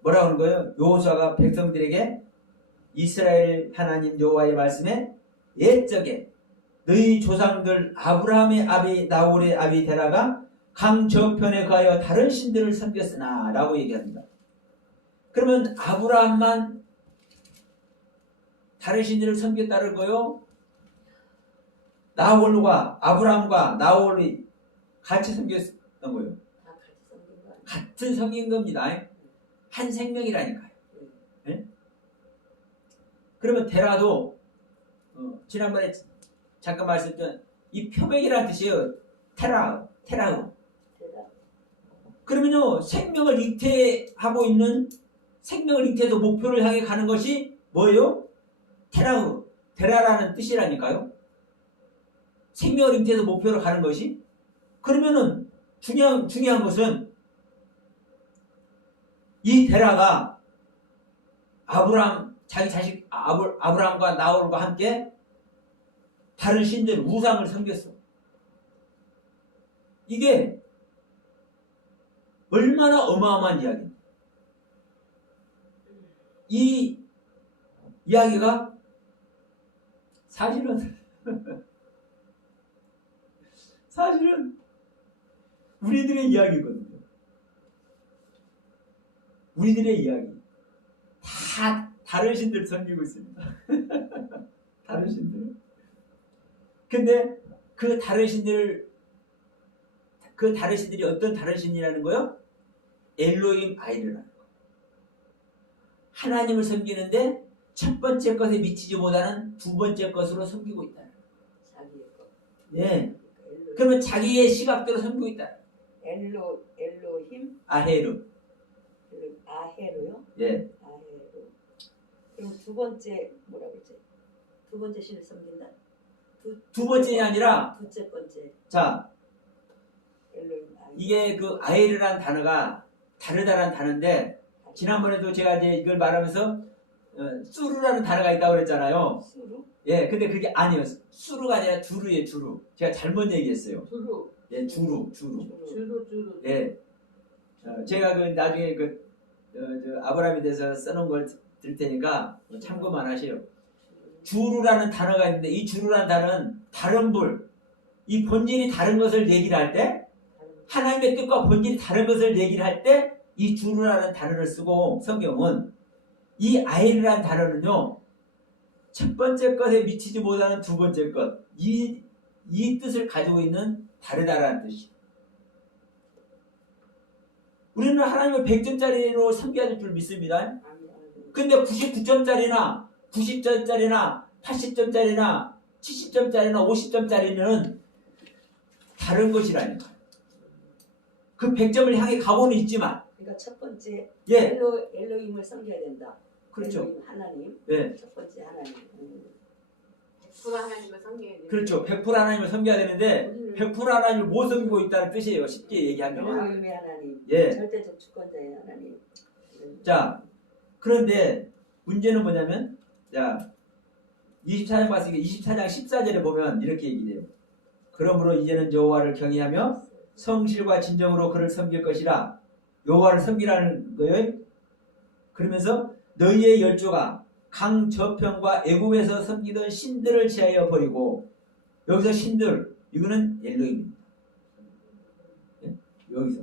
뭐라고 하는 거예요? 여호수아가 백성들에게 이스라엘 하나님 여호와의 말씀에 옛적에 너희 조상들 아브라함의 아비 나홀의 아비 데라가 강 저편에 가여 다른 신들을 섬겼으나 라고 얘기합니다. 그러면 아브라함만 다른 신들을 섬겼다는 거요? 나홀과 아브라함과 나홀이 같이 섬겼던 거예요. 같은 성인 겁니다. 한 생명이라니까요. 네? 그러면 데라도 지난번에 잠깐 말씀드렸던 이 표백이라는 뜻이에요. 테라우. 그러면요, 생명을 잉태하고 있는, 생명을 잉태해서 목표를 향해 가는 것이 뭐예요? 테라우, 데라라는 뜻이라니까요. 생명을 잉태해서 목표로 가는 것이. 그러면은 중요한 것은 이 데라가 아브라함, 자기 자식 아브라함과 나홀과 함께 다른 신들, 우상을 섬겼어. 이게 얼마나 어마어마한 이야기입니다. 이 이야기가 사실은 우리들의 이야기거든요. 우리들의 이야기. 다 다른 신들 섬기고 있습니다. 다른 신들. 근데 그 다른 신들이 어떤 다른 신이라는 거요? 엘로힘 아이르라는 거. 하나님을 섬기는데 첫 번째 것에 미치지 못하는 두 번째 것으로 섬기고 있다. 자기의 것. 예. 그러면 자기의 시각대로 섬기고 있다. 엘로힘? 아헤루. 아헤루요? 예. 아헤루. 그럼 두 번째 뭐라고 했지? 두 번째 신을 섬긴다? 두 번째이 아니라 둘째 번째. 자, 엘로힘 아헤루. 이게 그 아헤르라는 단어가 다르다라는 단어인데 지난번에도 제가 이제 이걸 말하면서 수루라는 단어가 있다고 그랬잖아요. 수루? 예, 근데 그게 아니에요. 수루가 아니라 주루예요, 주루. 제가 잘못 얘기했어요. 주루. 예, 주루. 주루. 예. 제가 그 나중에 아브라함에 대해서 써놓은 걸 드릴 테니까 참고만 하세요. 주루라는 단어가 있는데 이 주루라는 단어는 다른 불, 이 본질이 다른 것을 얘기를 할 때, 하나님의 뜻과 본질이 다른 것을 얘기를 할 때 이 주루라는 단어를 쓰고 성경은 이 아이르라는 단어는요, 첫 번째 것에 미치지 못하는 두 번째 것, 이 뜻을 가지고 있는 다르다라는 뜻이에요. 우리는 하나님을 100점짜리로 섬겨야 될 줄 믿습니다. 근데 99점짜리나 90점짜리나 80점짜리나 70점짜리나 50점짜리는 다른 것이라니까요. 그 100점을 향해 가고는 있지만, 그러니까 첫 번째 예, 엘로힘을 섬겨야 된다. 그렇죠. 엘로힘 하나님. 예, 첫 번째 하나님. 100% 하나님을 섬겨야 돼요. 그렇죠. 100% 하나님을 섬겨야 되는데 100% 하나님을 못 섬기고 있다는 뜻이에요. 쉽게 얘기하면. 엘로힘의 하나님. 예. 절대적 주권자의 하나님. 자, 그런데 문제는 뭐냐면, 자, 24장 봤으니까 24장 14절에 보면 이렇게 얘기해요. 그러므로 이제는 여호와를 경외하며 성실과 진정으로 그를 섬길 것이라. 여호와를 섬기라는 거예요. 그러면서 너희의 열조가 강 저편과 애굽에서 섬기던 신들을 제하여 버리고, 여기서 신들, 이거는 엘로힘입니다. 예? 여기서.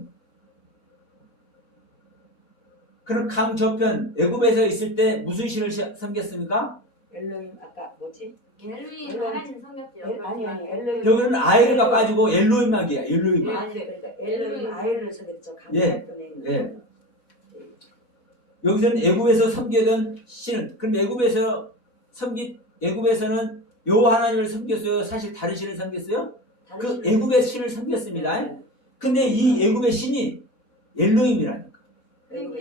그럼 강 저편 애굽에서 있을 때 무슨 신을 섬겼습니까? 엘로임 아까 뭐지? 엘로임 하나님 섬겼죠. 아니 엘로임. 여기는 아이가 빠지고 엘로임만 기야. 엘로임만. 아니 그러니까 엘로임 아이를 섬겼죠. 강탈권에 있는. 예. 거는. 여기서는 애굽에서 섬기던 신은 그럼 애굽에서는 요 하나님을 섬겼어요. 사실 다른 신을 섬겼어요? 그 다른 애굽의 신을 섬겼습니다. 네. 근데 이 애굽의 신이 엘로임이라니까. 그러니까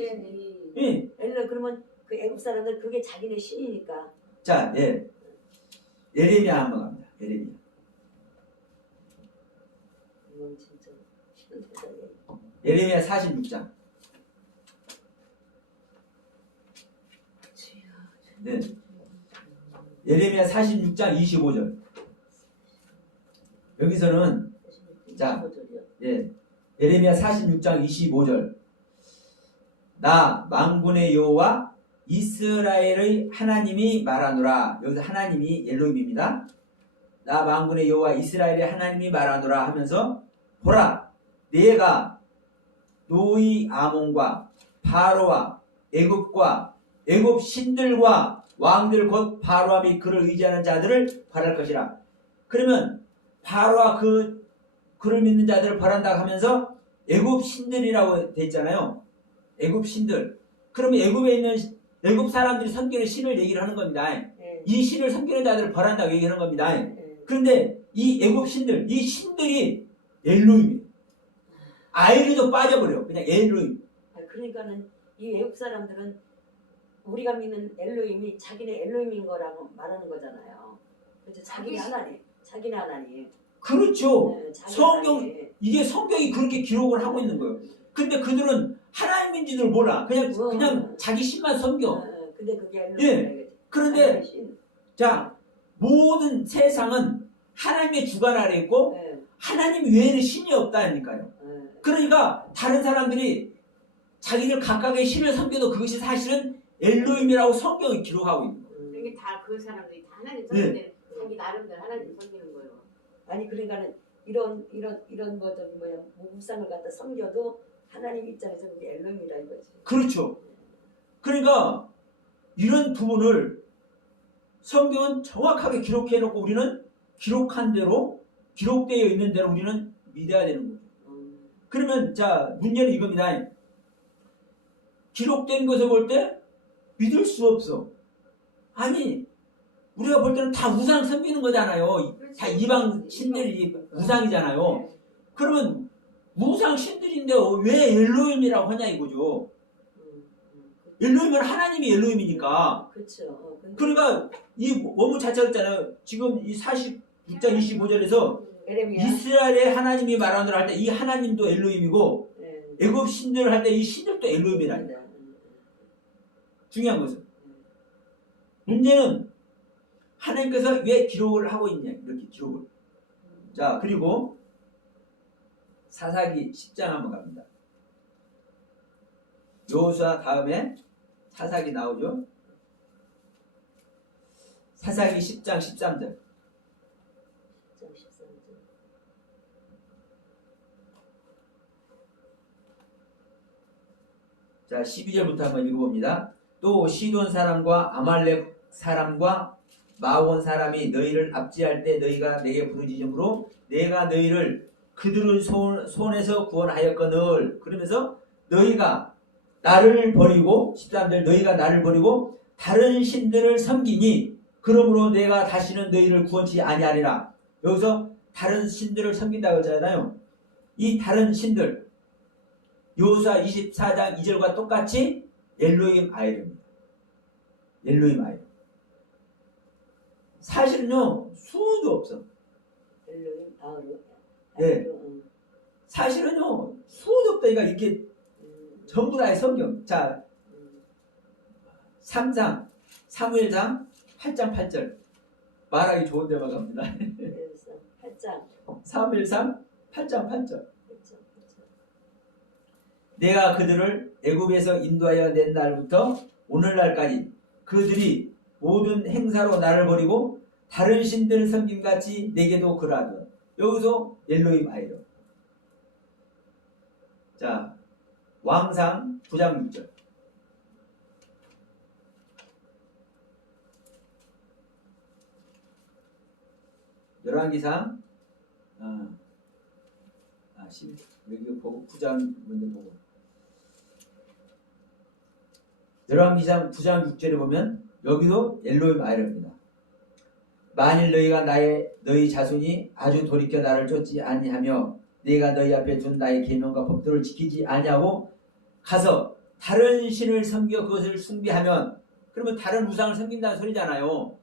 예. 엘로 그러면 그 애굽 사람들 그게 자기네 신이니까. 자, 예. 예레미야 한번 갑니다. 예레미야. 이건 진짜 신은 세상에. 예레미야 46장. 네. 예레미야 46장 25절. 여기서는 자, 예. 예레미야 46장 25절. 나 만군의 여호와 이스라엘의 하나님이 말하노라. 여기서 하나님이 엘로힘입니다. 나 만군의 여호와 이스라엘의 하나님이 말하노라 하면서 보라 내가 노이 아몬과 바로와 애굽과 애굽 신들과 왕들 곧 바로와 및 그를 의지하는 자들을 벌할 것이라. 그러면 바로와 그를 믿는 자들을 벌한다 하면서 애굽 신들이라고 돼 있잖아요. 애굽 신들. 그러면 애굽에 있는 애굽 사람들이 섬기는 신을 얘기를 하는 겁니다. 네. 이 신을 섬기는 자들을 벌한다고 얘기하는 겁니다. 네. 그런데 이 애굽 신들, 이 신들이 엘로힘이에요. 아이르도 빠져버려. 그냥 엘로힘. 그러니까는 이 애국 사람들은 우리가 믿는 엘로힘이 자기네 엘로힘인 거라고 말하는 거잖아요. 그렇죠. 자기네 하나님, 자기네 하나님. 그렇죠. 네, 자기네 성경 하나님. 이게 성경이 그렇게 기록을 하고 있는 거예요. 근데 그들은 하나님인지를 몰라. 그냥 자기 신만 섬겨. 근데 그게 엘로힘이라 예. 이거지. 그런데 하나님의 신. 자 모든 세상은 하나님의 주관 아래 있고 네, 하나님 외에는 신이 없다니까요. 네. 그러니까 다른 사람들이 자기들 각각의 신을 섬겨도 그것이 사실은 엘로힘이라고 성경이 기록하고 있는 거예요. 이게 다 그 사람들이 다 하나님 네. 섬기는 자기 나름대로 하나님 섬기는 거예요. 아니 그러니까는 이런 뭐 저기 뭐야 우상을 갖다 섬겨도 하나님 입장에서 그게 엘로힘이라 이거지. 그렇죠. 그러니까 이런 부분을 성경은 정확하게 기록해놓고 우리는 기록한 대로 기록되어 있는 대로 우리는 믿어야 되는 거죠. 그러면 자 문제는 이겁니다. 기록된 것을 볼 때 믿을 수 없어. 아니 우리가 볼 때는 다 우상 섬기는 거잖아요. 다 이방 신들이 우상이잖아요. 그러면 우상 신들인데 왜 엘로힘이라고 하냐 이거죠. 엘로힘은 하나님이 엘로힘이니까. 그렇죠. 그러니까 이 원문 자체가 있잖아요. 지금 이 46장 25절에서 에레미야. 이스라엘의 하나님이 말하노라 할 때 이 하나님도 엘로힘이고 네. 애굽 신들을 할 때 이 신들도 엘로힘이라니까. 중요한 것은 문제는 하나님께서 왜 기록을 하고 있냐 이렇게 기록을. 자 그리고 사사기 10장 한번 갑니다. 여호수아 다음에 사사기 나오죠. 사사기 10장 13절. 자 12절부터 한번 읽어봅니다. 또 시돈 사람과 아말렉 사람과 마온 사람이 너희를 압제할 때 너희가 내게 부르짖음으로 내가 너희를 그들의 손에서 구원하였거늘. 그러면서 너희가 나를 버리고 13절 너희가 나를 버리고 다른 신들을 섬기니 그러므로 내가 다시는 너희를 구원치 아니하리라. 여기서 다른 신들을 섬긴다고 했잖아요. 이 다른 신들 여호수아 24장 2절과 똑같이 엘로힘 아이르입니다. 엘로힘 아이르. 사실은요 수도 없어. 엘로힘 아으르. 예. 사실은요 수도 없다니까 이렇게 전부 다의 성경. 자 3장 사무엘상 8장 8절 말하기 좋은 데만 갑니다. 8장 사무엘상 8장 8절 내가 그들을 애굽에서 인도하여 낸 날부터 오늘날까지 그들이 모든 행사로 나를 버리고 다른 신들을 섬김같이 내게도 그러하더라. 여기서 엘로힘 아이로. 자 왕상 9장 6절 열왕기상 11 여기 보고 9장 먼저 보고 열왕기상 9장 6절에 보면 여기도 엘로힘 아이랍니다. 만일 너희가 너희 자손이 아주 돌이켜 나를 쫓지 아니하며 내가 너희 앞에 준 나의 계명과 법도를 지키지 아니하고 가서 다른 신을 섬겨 그것을 숭배하면 그러면 다른 우상을 섬긴다는 소리잖아요.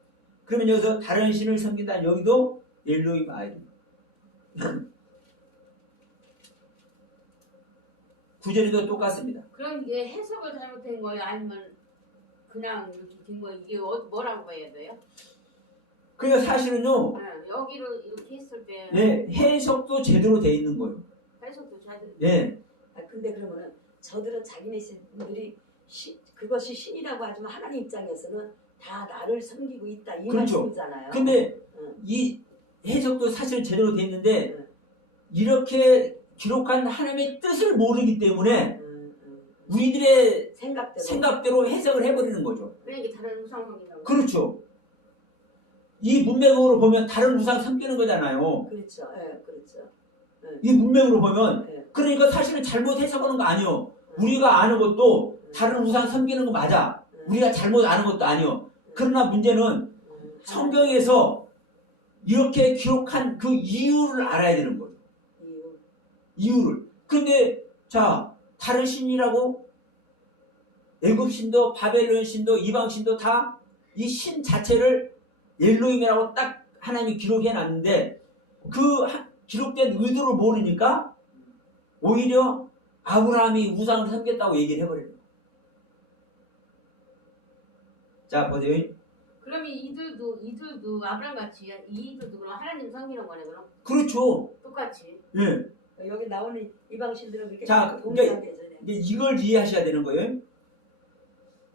그러면 여기서 다른 신을 섬긴다는 여기도 엘로힘 아이랍니다. 9절에도 똑같습니다. 그럼 이게 해석을 잘못된 거예요? 아니면 그냥 이렇게 된 거예요? 이게 뭐라고 해야 돼요? 그러니까 사실은요. 네, 여기로 이렇게 했을 때 네, 해석도 제대로 돼 있는 거예요. 해석도 잘 네. 근데 그러면은 저들은 자기네 신들이 그것이 신이라고 하지만 하나님 입장에서는 다 나를 섬기고 있다 이 그렇죠. 말씀이잖아요. 근데 응. 이 해석도 사실 제대로 돼 있는데 응. 이렇게 기록한 하나님의 뜻을 모르기 때문에 우리들의 생각대로 해석을 해버리는 거죠. 그러니까 다른 우상 섬긴다고. 그렇죠. 이 문맥으로 보면 다른 우상 섬기는 거잖아요. 그렇죠. 예, 그렇죠. 이 문맥으로 보면 예. 그러니까 사실은 잘못 해석하는 거 아니에요. 우리가 아는 것도 다른 우상 섬기는 거 맞아. 우리가 잘못 아는 것도 아니에요. 그러나 문제는 성경에서 이렇게 기록한 그 이유를 알아야 되는 거예요. 이유를. 근데 자 다른 신이라고 애굽 신도 바벨론 신도 이방 신도 다 이 신 자체를 엘로힘이라고 딱 하나님이 기록해 놨는데 그 기록된 의도를 모르니까 오히려 아브라함이 우상을 섬겼다고 얘기를 해버려요. 자 보세요. 그러면 이들도 아브라함 같이 이들도 그럼 하나님 섬기는 거네 그럼? 그렇죠. 똑같이. 예. 여기 나오는 이방신들은 그렇게 자, 동일하게 이제 이걸 이해하셔야 되는 거예요.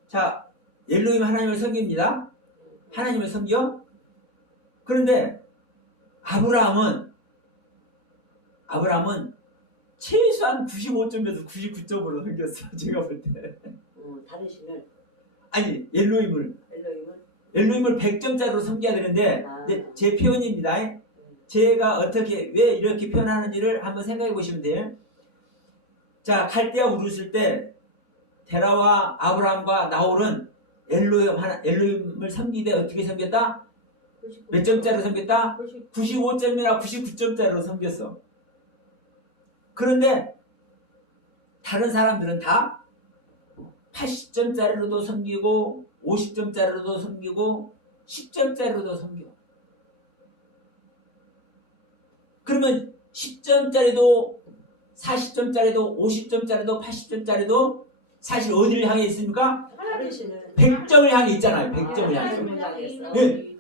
자, 엘로힘 하나님을 섬깁니다. 하나님을 섬겨. 그런데 아브라함은 최소한 95점에서 99점으로 섬겼어. 제가 볼 때. 다른 신을 아니, 엘로힘을 100점짜리로 섬겨야 되는데 이제 제 표현입니다. 제가 어떻게 왜 이렇게 표현하는지를 한번 생각해 보시면 돼요. 자, 갈대아 우르 때 데라와 아브라함과 나홀은 엘로힘을 섬기되 어떻게 섬겼다? 몇 점짜리로 섬겼다? 95점이나 99점짜리로 섬겼어. 그런데 다른 사람들은 다 80점짜리로도 섬기고 50점짜리로도 섬기고 10점짜리로도 섬겨. 그러면 10점짜리도 40점짜리도 50점짜리도 80점짜리도 사실 어디를 향해 있습니까? 다른 신을 100점을 향해 있잖아요. 100점을 향해. 네.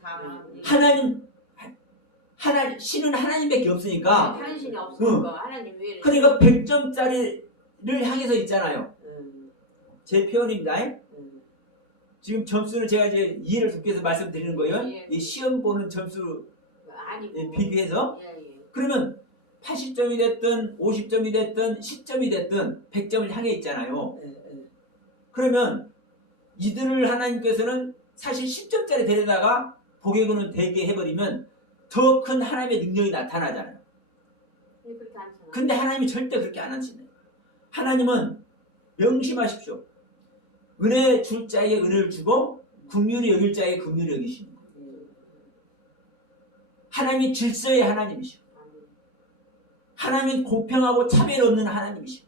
신은 하나님밖에 없으니까. 다른 신이 없으니까 하나님 왜? 그러니까 100점짜리를 향해서 있잖아요. 제 표현입니다. 지금 점수를 제가 이제 이해를 돕기 위해서 말씀드리는 거예요. 예. 이 시험 보는 점수 아니고 비교해서. 예. 그러면 80점이 됐든 50점이 됐든 10점이 됐든 100점을 향해 있잖아요. 그러면 이들을 하나님께서는 사실 10점짜리 데려다가 복외군을 되게 해버리면 더 큰 하나님의 능력이 나타나잖아요. 그렇게 않잖아. 근데 하나님이 절대 그렇게 안 하시네요. 하나님은 명심하십시오. 은혜 줄 자에게 은혜를 주고 긍휼히 여길 자에게 긍휼히 여기시는 거예요. 하나님이 질서의 하나님이시고 하나님은 공평하고 차별 없는 가하나님이시고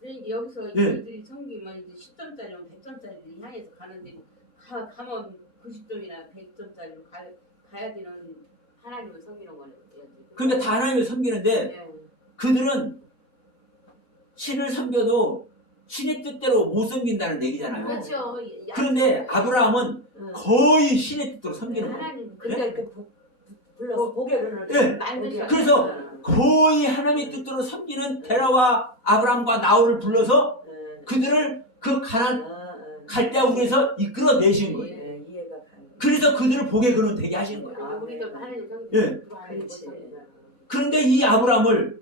그러니까 여기서 이들이 섬기면 이제 10점짜리면 100점짜리를 향해서 가는데 가면 90점이나 100점짜리로 가야 되는 하나님을 섬기는 거네요. 그러니까 다 하나님을 섬기는데 그들은 신을 섬겨도 신의 뜻대로 못 섬긴다는 얘기잖아요. 그렇죠. 그런데 아브라함은 거의 신의 뜻대로 섬기는 거예요. 하나님 그러니까 불러서 복외군을 네. 만드셨어요. 그래서 거의 하나님의 뜻대로 섬기는 데라와 아브라함과 나홀을 불러서 그들을 그 가난 갈대아 우르에서 이끌어내신 거예요. 이해가 가요. 그래서 그들을 복의 근원 되게 하시는 거예요. 우리도 하나님 예. 섬기는 그런데 이 아브라함을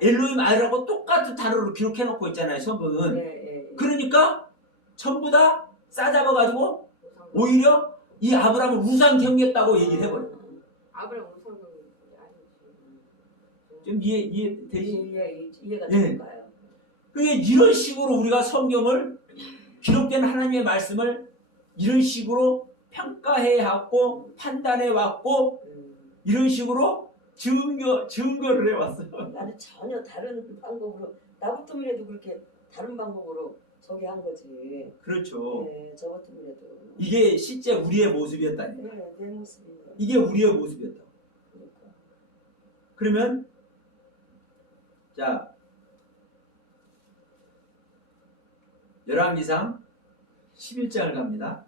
엘로힘 아이라고 똑같은 단어로 기록해놓고 있잖아요. 성경은. 그러니까 전부 다 싸잡아가지고 오히려 이 아브라함을 우상 경겼다고 얘기를 해버려요. 아브라함 우상도 아니지. 좀 이해되시? 이해가 예. 될까요? 그게 이런 식으로 우리가 성경을 기록된 하나님의 말씀을 이런 식으로 평가해 왔고 판단해 왔고 이런 식으로 증거를 해 왔어요. 나는 전혀 다른 방법으로 나 같으면라도 그렇게 다른 방법으로 저기 한 거지. 그렇죠. 네, 저 같으면라도. 이게 실제 우리의 모습이었다니. 네, 내 모습이에요. 이게 우리의 모습이었다. 그러니까. 그러면 자 열왕기상 11장을 갑니다.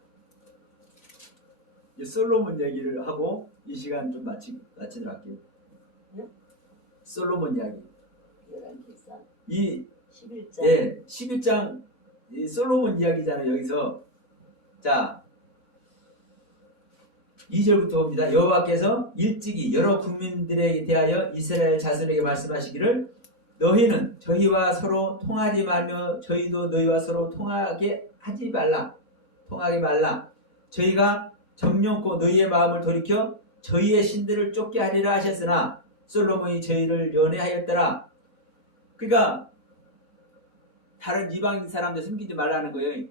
이 솔로몬 얘기를 하고 이 시간 좀 마치도록 할게요. 네? 솔로몬 이야기. 열왕기상 이 11장. 예, 11장 이 솔로몬 이야기잖아요. 여기서 자 2절부터 봅니다. 여호와께서 일찍이 여러 국민들에 대하여 이스라엘 자손에게 말씀하시기를 너희는 저희와 서로 통하지 말며 저희도 너희와 서로 통하게 말라. 저희가 정령코 너희의 마음을 돌이켜 저희의 신들을 쫓게 하리라 하셨으나 솔로몬이 저희를 연애하였더라. 그러니까 다른 이방인 사람들 숨기지 말라는 거예요.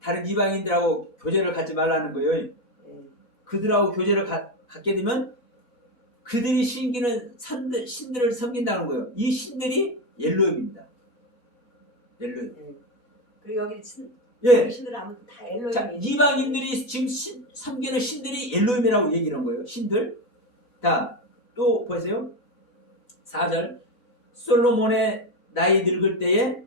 다른 이방인들하고 교제를 갖지 말라는 거예요. 그들하고 교제를 갖게 되면 그들이 섬기는 신들을 섬긴다는 거예요. 이 신들이 엘로힘입니다. 엘로힘. 그리고 여기 예. 신들은 아무튼 다 엘로힘이. 자, 이방인들이 지금 섬기는 신들이 엘로힘이라고 얘기를 한 거예요. 신들. 자, 또 보세요. 4절. 솔로몬의 나이 늙을 때에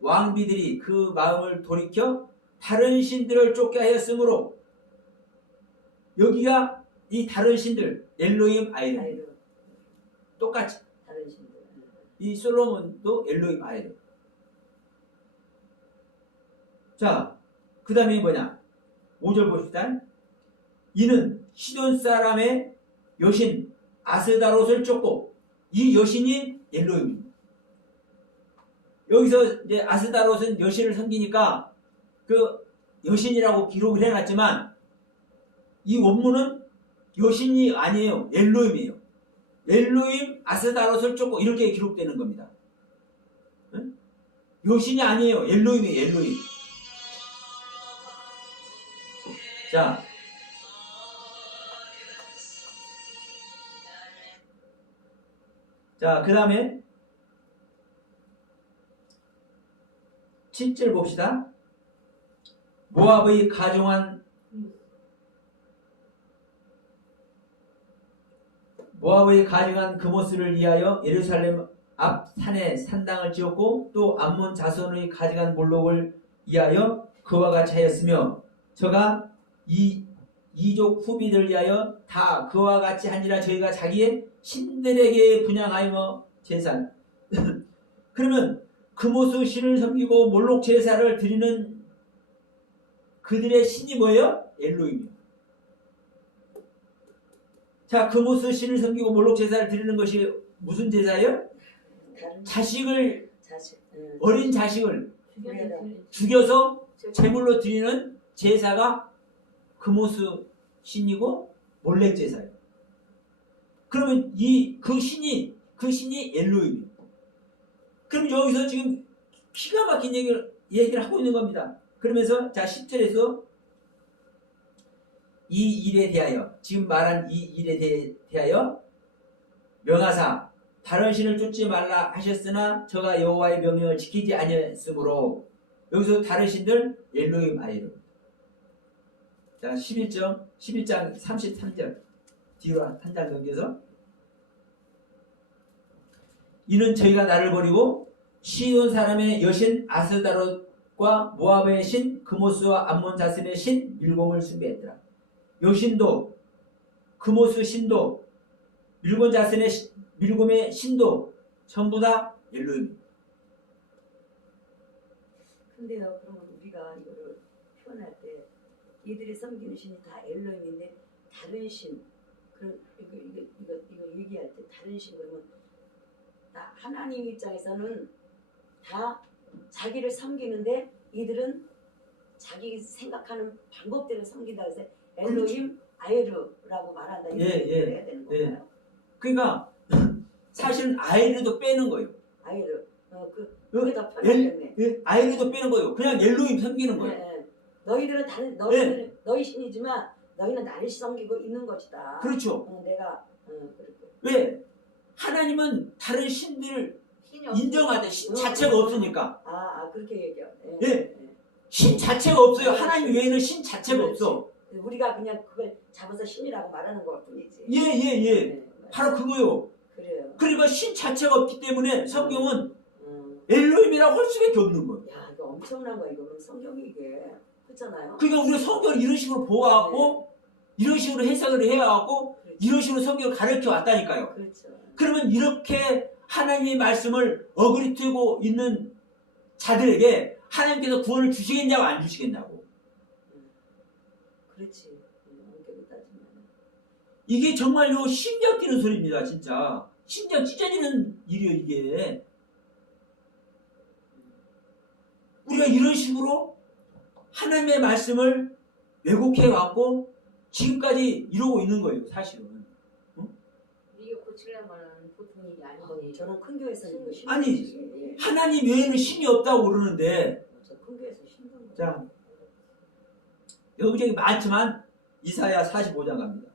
왕비들이 그 마음을 돌이켜 다른 신들을 쫓게 하였으므로 여기가 이 다른 신들 엘로힘 아이름 똑같이 다른 신들. 이 솔로몬도 엘로힘 아이름. 자, 그 다음에 뭐냐 5절 봅시다. 이는 시돈 사람의 여신 아스다롯을 쫓고 이 여신이 엘로힘입니다. 여기서 이제 아스다롯은 여신을 섬기니까 그 여신이라고 기록을 해놨지만 이 원문은 여신이 아니에요. 엘로힘이에요. 엘로힘 아스다롯을 쫓고 이렇게 기록되는 겁니다. 응? 여신이 아니에요. 엘로힘이에요. 엘로힘. 자, 그 다음에 7절 봅시다. 모압의 가증한 그모스를 위하여 예루살렘 앞 산에 산당을 지었고 또 암몬 자손의 가증한 몰록을 위하여 그와 같이 하였으며 저가 이족 후비들 위하여 다 그와 같이 하니라. 저희가 자기의 신들에게 분향하여 제산. 그러면 그모스 신을 섬기고 몰록 제사를 드리는 그들의 신이 뭐예요? 엘로힘이에요. 자, 그모스 신을 섬기고 몰록 제사를 드리는 것이 무슨 제사예요? 어린 자식을 죽여서 제물로 드리는 제사가 그모스 신이고 몰렉 제사예요. 그러면 그 신이 엘로힘이에요. 그럼 여기서 지금 기가 막힌 얘기를 하고 있는 겁니다. 그러면서 자 10절에서 이 일에 대하여 지금 말한 이 일에 대하여 명하사 다른 신을 쫓지 말라 하셨으나 저가 여호와의 명령을 지키지 아니했으므로 여기서 다른 신들 엘로힘 아이름. 자 11장 33절 뒤로 한 장 넘겨서 이는 저희가 나를 버리고 시돈 사람의 여신 아스다롯과 모압의 신 그모스와 암몬 자손의 신 밀곰을 숭배했더라. 여신도 그모스 신도 밀곰 자손의 밀곰의 신도 전부 다 엘로힘. 근데요, 그러면 우리가 이거를 표현할 때 이들이 섬기는 신이 다 엘로힘인데 다른 신, 그럼 이거 얘기할 때 다른 신 그러면 다 하나님 입장에서는 다 자기를 섬기는데 이들은 자기 생각하는 방법대로 섬긴다 해서 엘로힘 아이르라고 말한다. 이렇게 예, 예, 해야 되는 예. 건가요? 그러니까 사실은 아이르도 빼는 거예요. 아이르. 그게 더 편하겠네. 예, 아이르도 빼는 거예요. 그냥 엘로힘 섬기는 예, 거예요. 예. 너희들은 다른 너희들은 너희 신이지만 너희는 나를 섬기고 있는 것이다. 그렇죠. 내가 그렇게. 왜? 하나님은 다른 신들을 신이 없어. 인정하되 신 자체가 없으니까. 그렇게 얘기해요. 예. 신 자체가 없어요. 하나님 외에는 신 자체가 그렇지. 없어. 우리가 그냥 그걸 잡아서 신이라고 말하는 것 뿐이지. 예, 예, 예. 네, 바로 그거요. 그래요. 그러니까 신 자체가 없기 때문에 성경은 음. 엘로힘이라고 할 수밖에 없는 거예요. 야, 이거 엄청난 거야. 이거는 성경이 이게 그렇잖아요. 그러니까 우리가 성경을 이런 식으로 보아갖고 이런 식으로 해석을 해와갖고 그렇죠. 이런 식으로 성경을 가르쳐 왔다니까요. 그렇죠. 그러면 이렇게 하나님의 말씀을 어그리뜨고 있는 자들에게 하나님께서 구원을 주시겠냐고 안 주시겠냐고. 그렇지. 엄격히 따지면. 이게 정말로 심장 뛰는 소리입니다. 진짜 심장 찢어지는 일이에요. 이게 우리가 이런 식으로 하나님의 말씀을 왜곡해갖고 지금까지 이러고 있는 거예요. 사실은. 이게 고치려면 보통 일이 아니거든요. 저는 큰 교회에서 이거 힘든 아니, 거지. 예. 하나님 외에는 신이 없다고 그러는데 저 큰 교회에서 힘든 거. 자, 여기저기 많지만 이사야 45장 갑니다.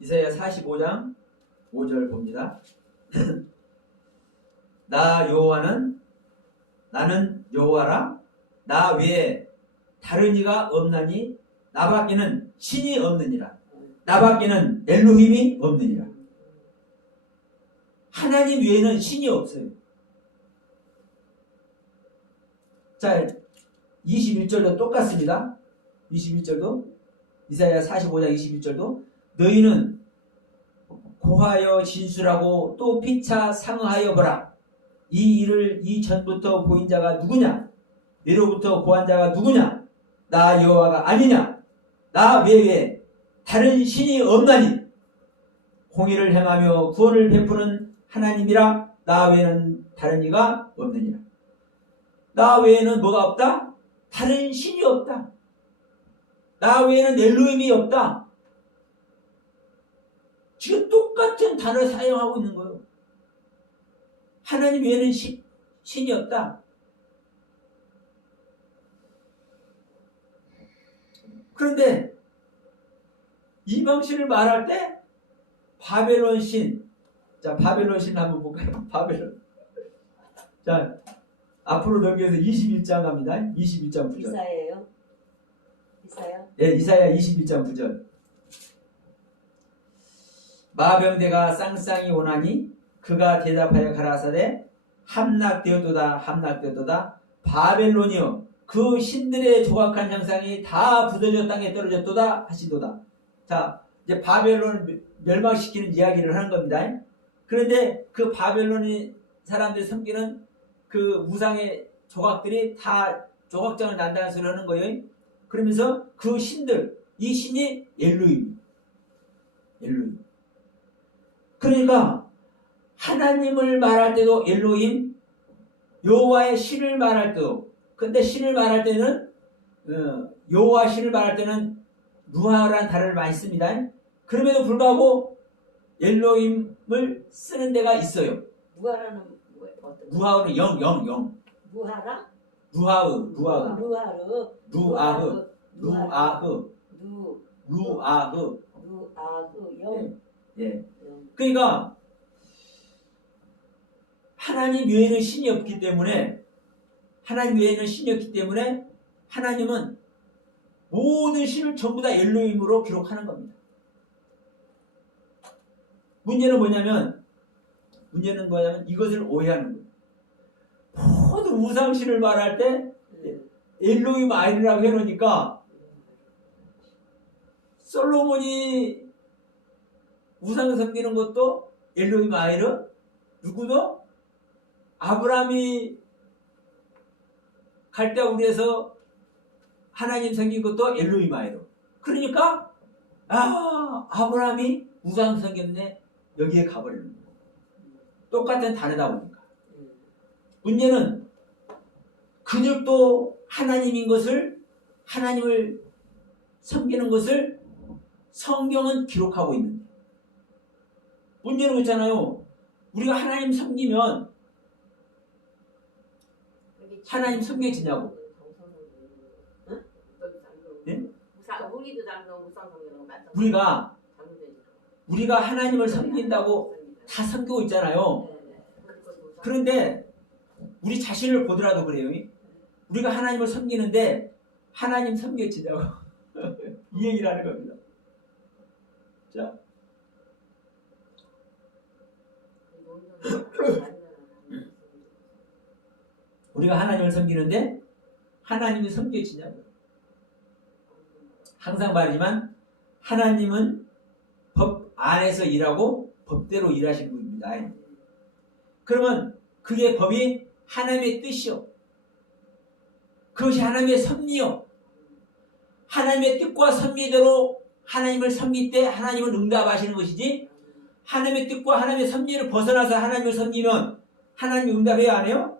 이사야 45장 5절 봅니다. 나 여호와는 나는 여호와라 나 외에 다른 이가 없나니 나밖에는 신이 없느니라 나밖에는 엘로힘이 없느니라. 하나님 외에는 신이 없어요. 자, 21절도 똑같습니다. 21절도 이사야 45장 21절도 너희는 고하여 진술하고 또 피차 상하여 보라. 이 일을 이전부터 보인 자가 누구냐? 예로부터 고한 자가 누구냐? 나 여호와가 아니냐? 나 외에 다른 신이 없나니 공의를 행하며 구원을 베푸는 하나님이라 나 외에는 다른 이가 없느니라. 나 외에는 뭐가 없다? 다른 신이 없다. 나 외에는 엘로힘이 없다. 지금 똑같은 단어를 사용하고 있는 거예요. 하나님 외에는 신이 없다. 그런데 이방신을 말할 때 바벨론 신, 자 바벨론 신 한번 볼까요? 바벨론. 자 앞으로 넘겨서 21장 갑니다. 21장 9절. 이사야예요? 이사야? 예, 이사야 21장 9절. 마병대가 쌍쌍이 오나니 그가 대답하여 가라사대 함락되었도다 함락되었도다 바벨론이여 그 신들의 조각한 형상이 다 부서져 땅에 떨어졌도다 하시도다. 자 이제 바벨론을 멸망시키는 이야기를 하는 겁니다. 그런데 그 바벨론이 사람들이 섬기는 그 우상의 조각들이 다 조각장을 난다는 소리를 하는 거예요. 그러면서 그 신들 이 신이 엘로힘. 그러니까 하나님을 말할 때도 엘로힘, 여호와의 신을 말할 때도. 근데 신을 말할 때는 여호와 신을 말할 때는 루하라는 단어를 많이 씁니다. 그럼에도 불구하고 엘로힘을 쓰는 데가 있어요. 무하라는 어떤? 루하우는 영. 무하라? 루아흐. 영. 예. 그러니까 하나님 외에는 신이 없기 때문에 하나님은 모든 신을 전부 다 엘로힘으로 기록하는 겁니다. 문제는 뭐냐면 이것을 오해하는 거예요. 모든 우상신을 말할 때 엘로힘 아이라고 해놓으니까 솔로몬이 우상 섬기는 것도 엘로힘 아이르, 누구도 아브라함이 갈대우리에서 하나님 섬긴 것도 엘로힘 아이르. 그러니까 아브라함이 우상 섬겼네 여기에 가버리는 거예요. 똑같은 단어다 보니까. 문제는 그들도 하나님인 것을 하나님을 섬기는 것을 성경은 기록하고 있는데 문제는 그렇잖아요. 우리가 하나님 섬기면 하나님 섬겨지냐고. 네? 우리도 장로 우상 섬기는 거 맞죠? 우리가 하나님을 섬긴다고 다 섬기고 있잖아요. 그런데 우리 자신을 보더라도 그래요. 우리가 하나님을 섬기는데 하나님 섬겨지냐고. 이 얘기를 하는 겁니다. 자, 우리가 하나님을 섬기는데 하나님이 섬겨지냐고. 항상 말하지만 하나님은 법 안에서 일하고 법대로 일하시는 분입니다. 그러면 그게 법이 하나님의 뜻이요. 그것이 하나님의 섭리요. 하나님의 뜻과 섭리대로 하나님을 섬길 때 하나님은 응답하시는 것이지 하나님의 뜻과 하나님의 섭리를 벗어나서 하나님을 섬기면 하나님이 응답해요? 안 해요?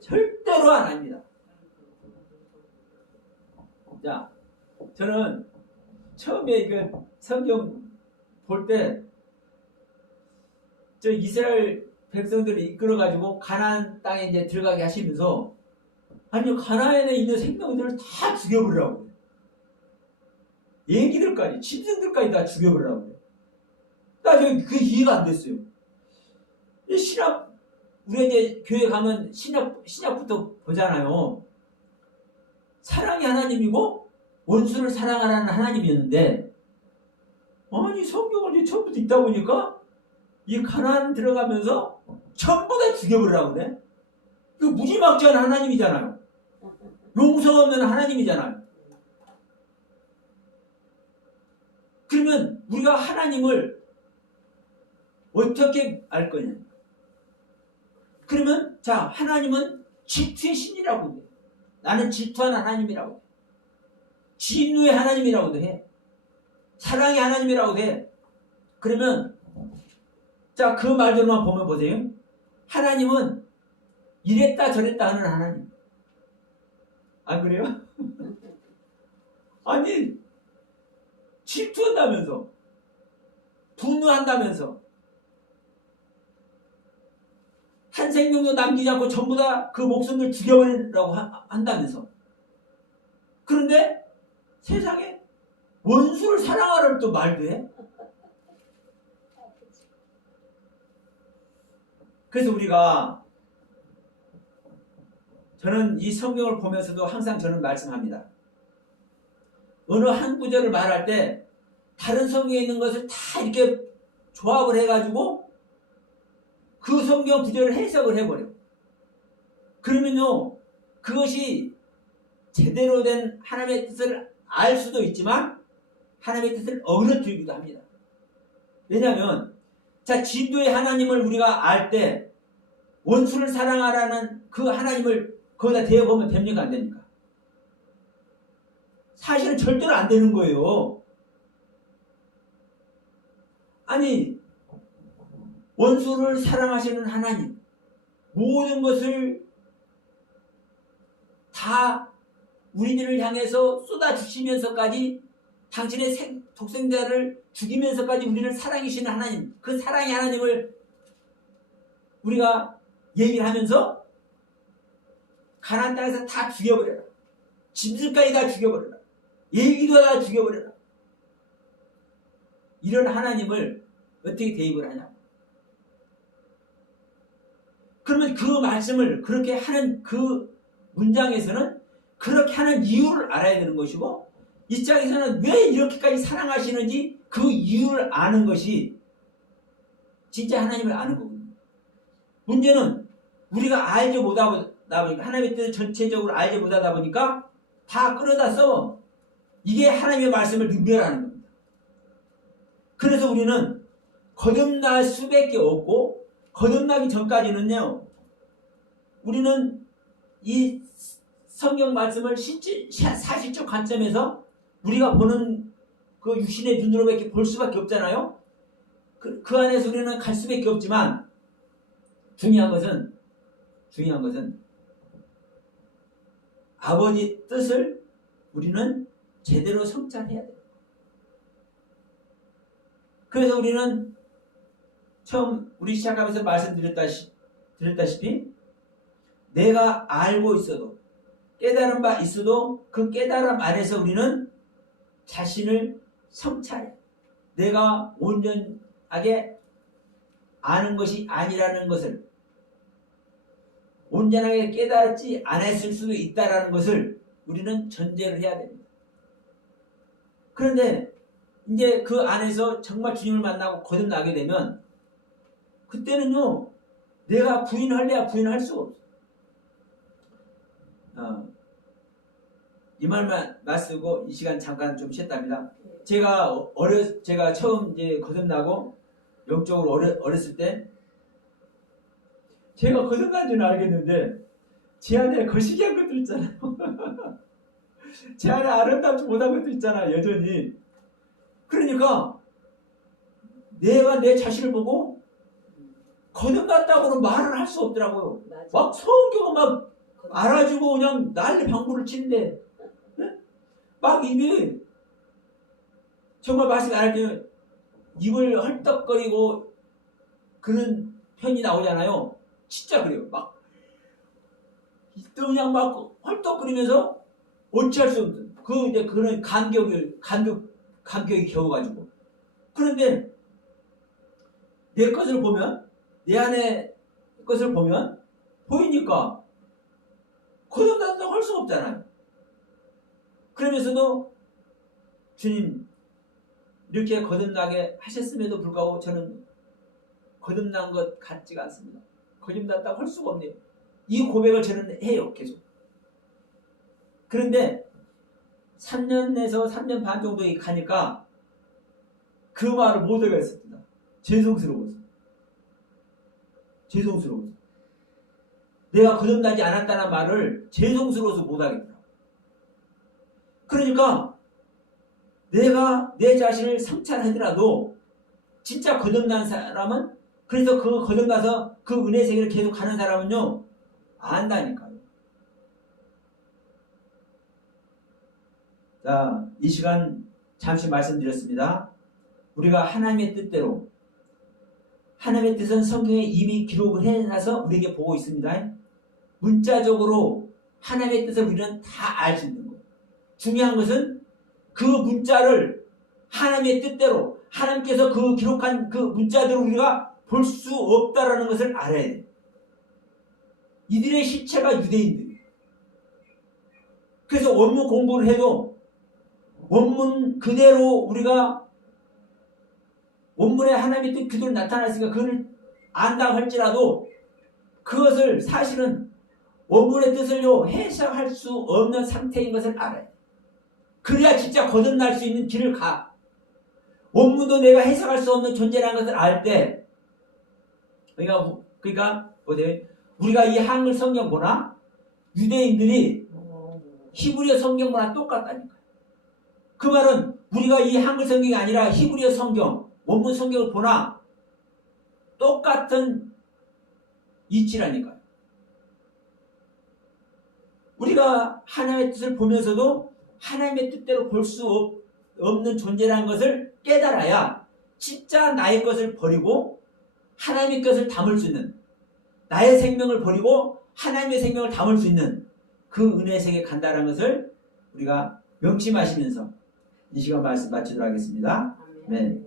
절대로 안 합니다. 자, 저는 처음에 그 성경 볼 때 저 이스라엘 백성들을 이끌어가지고 가나안 땅에 이제 들어가게 하시면서 아니 가나안에 있는 생명들을 다 죽여버리라고. 애기들까지, 짐승들까지 다 죽여버리라고. 나 그 이해가 안 됐어요. 이 신약, 우리 이제 교회 가면 신약부터 보잖아요. 사랑이 하나님이고 원수를 사랑하라는 하나님이었는데, 아니 성경을 이제 처음부터 읽다 보니까 이 가나안 들어가면서 전부 다 죽여버리라고 그래. 이거 무지막지한 하나님이잖아요. 용서 없는 하나님이잖아요. 그러면 우리가 하나님을 어떻게 알 거냐? 그러면 자, 하나님은 질투의 신이라고 해. 나는 질투하는 하나님이라고 해. 진노의 하나님이라고도 해. 사랑의 하나님이라고도 해. 그러면 자, 그 말들만 보면 보세요. 하나님은 이랬다 저랬다 하는 하나님. 안 그래요? 아니 질투한다면서 분노한다면서 한 생명도 남기지 않고 전부 다 그 목숨을 죽여버리라고 한다면서. 그런데 세상에 원수를 사랑하라는 또 말도 해. 그래서 우리가 저는 이 성경을 보면서도 항상 저는 말씀합니다. 어느 한 구절을 말할 때 다른 성경에 있는 것을 다 이렇게 조합을 해가지고 그 성경 구절을 해석을 해버려. 그러면요 그것이 제대로 된 하나님의 뜻을 알 수도 있지만 하나님의 뜻을 어그러뜨리기도 합니다. 왜냐하면 자, 진도의 하나님을 우리가 알 때 원수를 사랑하라는 그 하나님을 거기다 대어보면 됩니까? 안 됩니까? 사실은 절대로 안 되는 거예요. 아니 원수를 사랑하시는 하나님, 모든 것을 다 우리들을 향해서 쏟아주시면서까지 당신의 독생자를 죽이면서까지 우리를 사랑하시는 하나님, 그 사랑의 하나님을 우리가 얘기를 하면서 가나안 땅에서 다 죽여버려라. 짐승까지 다 죽여버려라. 애기도 다 죽여버려라. 이런 하나님을 어떻게 대입을 하냐. 그러면 그 말씀을 그렇게 하는 그 문장에서는 그렇게 하는 이유를 알아야 되는 것이고 이 장에서는 왜 이렇게까지 사랑하시는지 그 이유를 아는 것이 진짜 하나님을 아는 거거든요. 문제는 우리가 알지 못하다 보니까 하나님의 뜻을 전체적으로 알지 못하다 보니까 다 끌어다 써. 이게 하나님의 말씀을 능멸하는 겁니다. 그래서 우리는 거듭날 수밖에 없고 거듭나기 전까지는요 우리는 이 성경 말씀을 사실적 관점에서 우리가 보는 그 육신의 눈으로밖에 볼 수밖에 없잖아요. 그 안에서 우리는 갈 수밖에 없지만 중요한 것은 아버지 뜻을 우리는 제대로 성찰해야 돼요. 그래서 우리는 처음 우리 시작하면서 말씀드렸다시피 내가 알고 있어도 깨달은 바 있어도 그 깨달음 안에서 우리는 자신을 성찰해. 내가 온전하게 아는 것이 아니라는 것을 온전하게 깨닫지 않았을 수도 있다는 것을 우리는 전제를 해야 됩니다. 그런데 이제 그 안에서 정말 주님을 만나고 거듭나게 되면 그때는요 내가 부인할래야 부인할 수가 없어요. 이 말만 쓰고 이 시간 잠깐 좀 쉬었답니다. 제가 처음 이제 거듭나고 영적으로 어렸을 때 제가 거듭난 줄은 알겠는데 제 안에 거시기한 것들 있잖아요. 제 안에 아름답지 못한 것들 있잖아요. 여전히. 그러니까 내가 내 자신을 보고 거듭났다고는 말을 할 수 없더라고요. 맞아. 막 성경을 막 알아주고 그냥 난리 방구를 치는데 막 입이 정말 말씀 안 할 때 입을 헐떡거리고 그런 편이 나오잖아요. 진짜 그래요. 막 그냥 막 헐떡거리면서 어찌할 수 없는 이제 그런 간격이 겨워가지고. 그런데 내 것을 보면 내 안에 것을 보면 보이니까 거듭났다고 할 수가 없잖아요. 그러면서도 주님 이렇게 거듭나게 하셨음에도 불구하고 저는 거듭난 것 같지가 않습니다. 거듭났다고 할 수가 없네요. 이 고백을 저는 해요. 계속. 그런데 3년에서 3년 반 정도 가니까 그 말을 못 하겠습니다. 죄송스러워서. 내가 거듭나지 않았다는 말을 죄송스러워서 못 하겠더라고요. 그러니까 내가 내 자신을 성찰하더라도 진짜 거듭난 사람은 그래서 그 거듭나서 그 은혜 세계를 계속 가는 사람은요 안다니까요. 자, 이 시간 잠시 말씀드렸습니다. 우리가 하나님의 뜻대로 하나님의 뜻은 성경에 이미 기록을 해놔서 우리에게 보고 있습니다. 문자적으로 하나님의 뜻을 우리는 다 알 수 있는 거예요. 중요한 것은 그 문자를 하나님의 뜻대로 하나님께서 그 기록한 그 문자대로 우리가 볼 수 없다라는 것을 알아야 돼요. 이들의 실체가 유대인들이에요. 그래서 원문 공부를 해도 원문 그대로 우리가 원문에 하나님의 뜻 그대로 나타났으니까 그걸 안다고 할지라도 그것을 사실은 원문의 뜻을요 해석할 수 없는 상태인 것을 알아요. 그래야 진짜 거듭날 수 있는 길을 가. 원문도 내가 해석할 수 없는 존재라는 것을 알 때, 그러니까 보세요. 우리가 이 한글 성경 보나 유대인들이 히브리어 성경 보나 똑같다니까요. 그 말은 우리가 이 한글 성경이 아니라 히브리어 성경, 원문 성경을 보나 똑같은 이치라니까요. 우리가 하나님의 뜻을 보면서도 하나님의 뜻대로 볼 수 없는 존재라는 것을 깨달아야 진짜 나의 것을 버리고 하나님의 것을 담을 수 있는, 나의 생명을 버리고 하나님의 생명을 담을 수 있는 그 은혜의 세계에 간다는 것을 우리가 명심하시면서 이 시간 말씀 마치도록 하겠습니다. 네.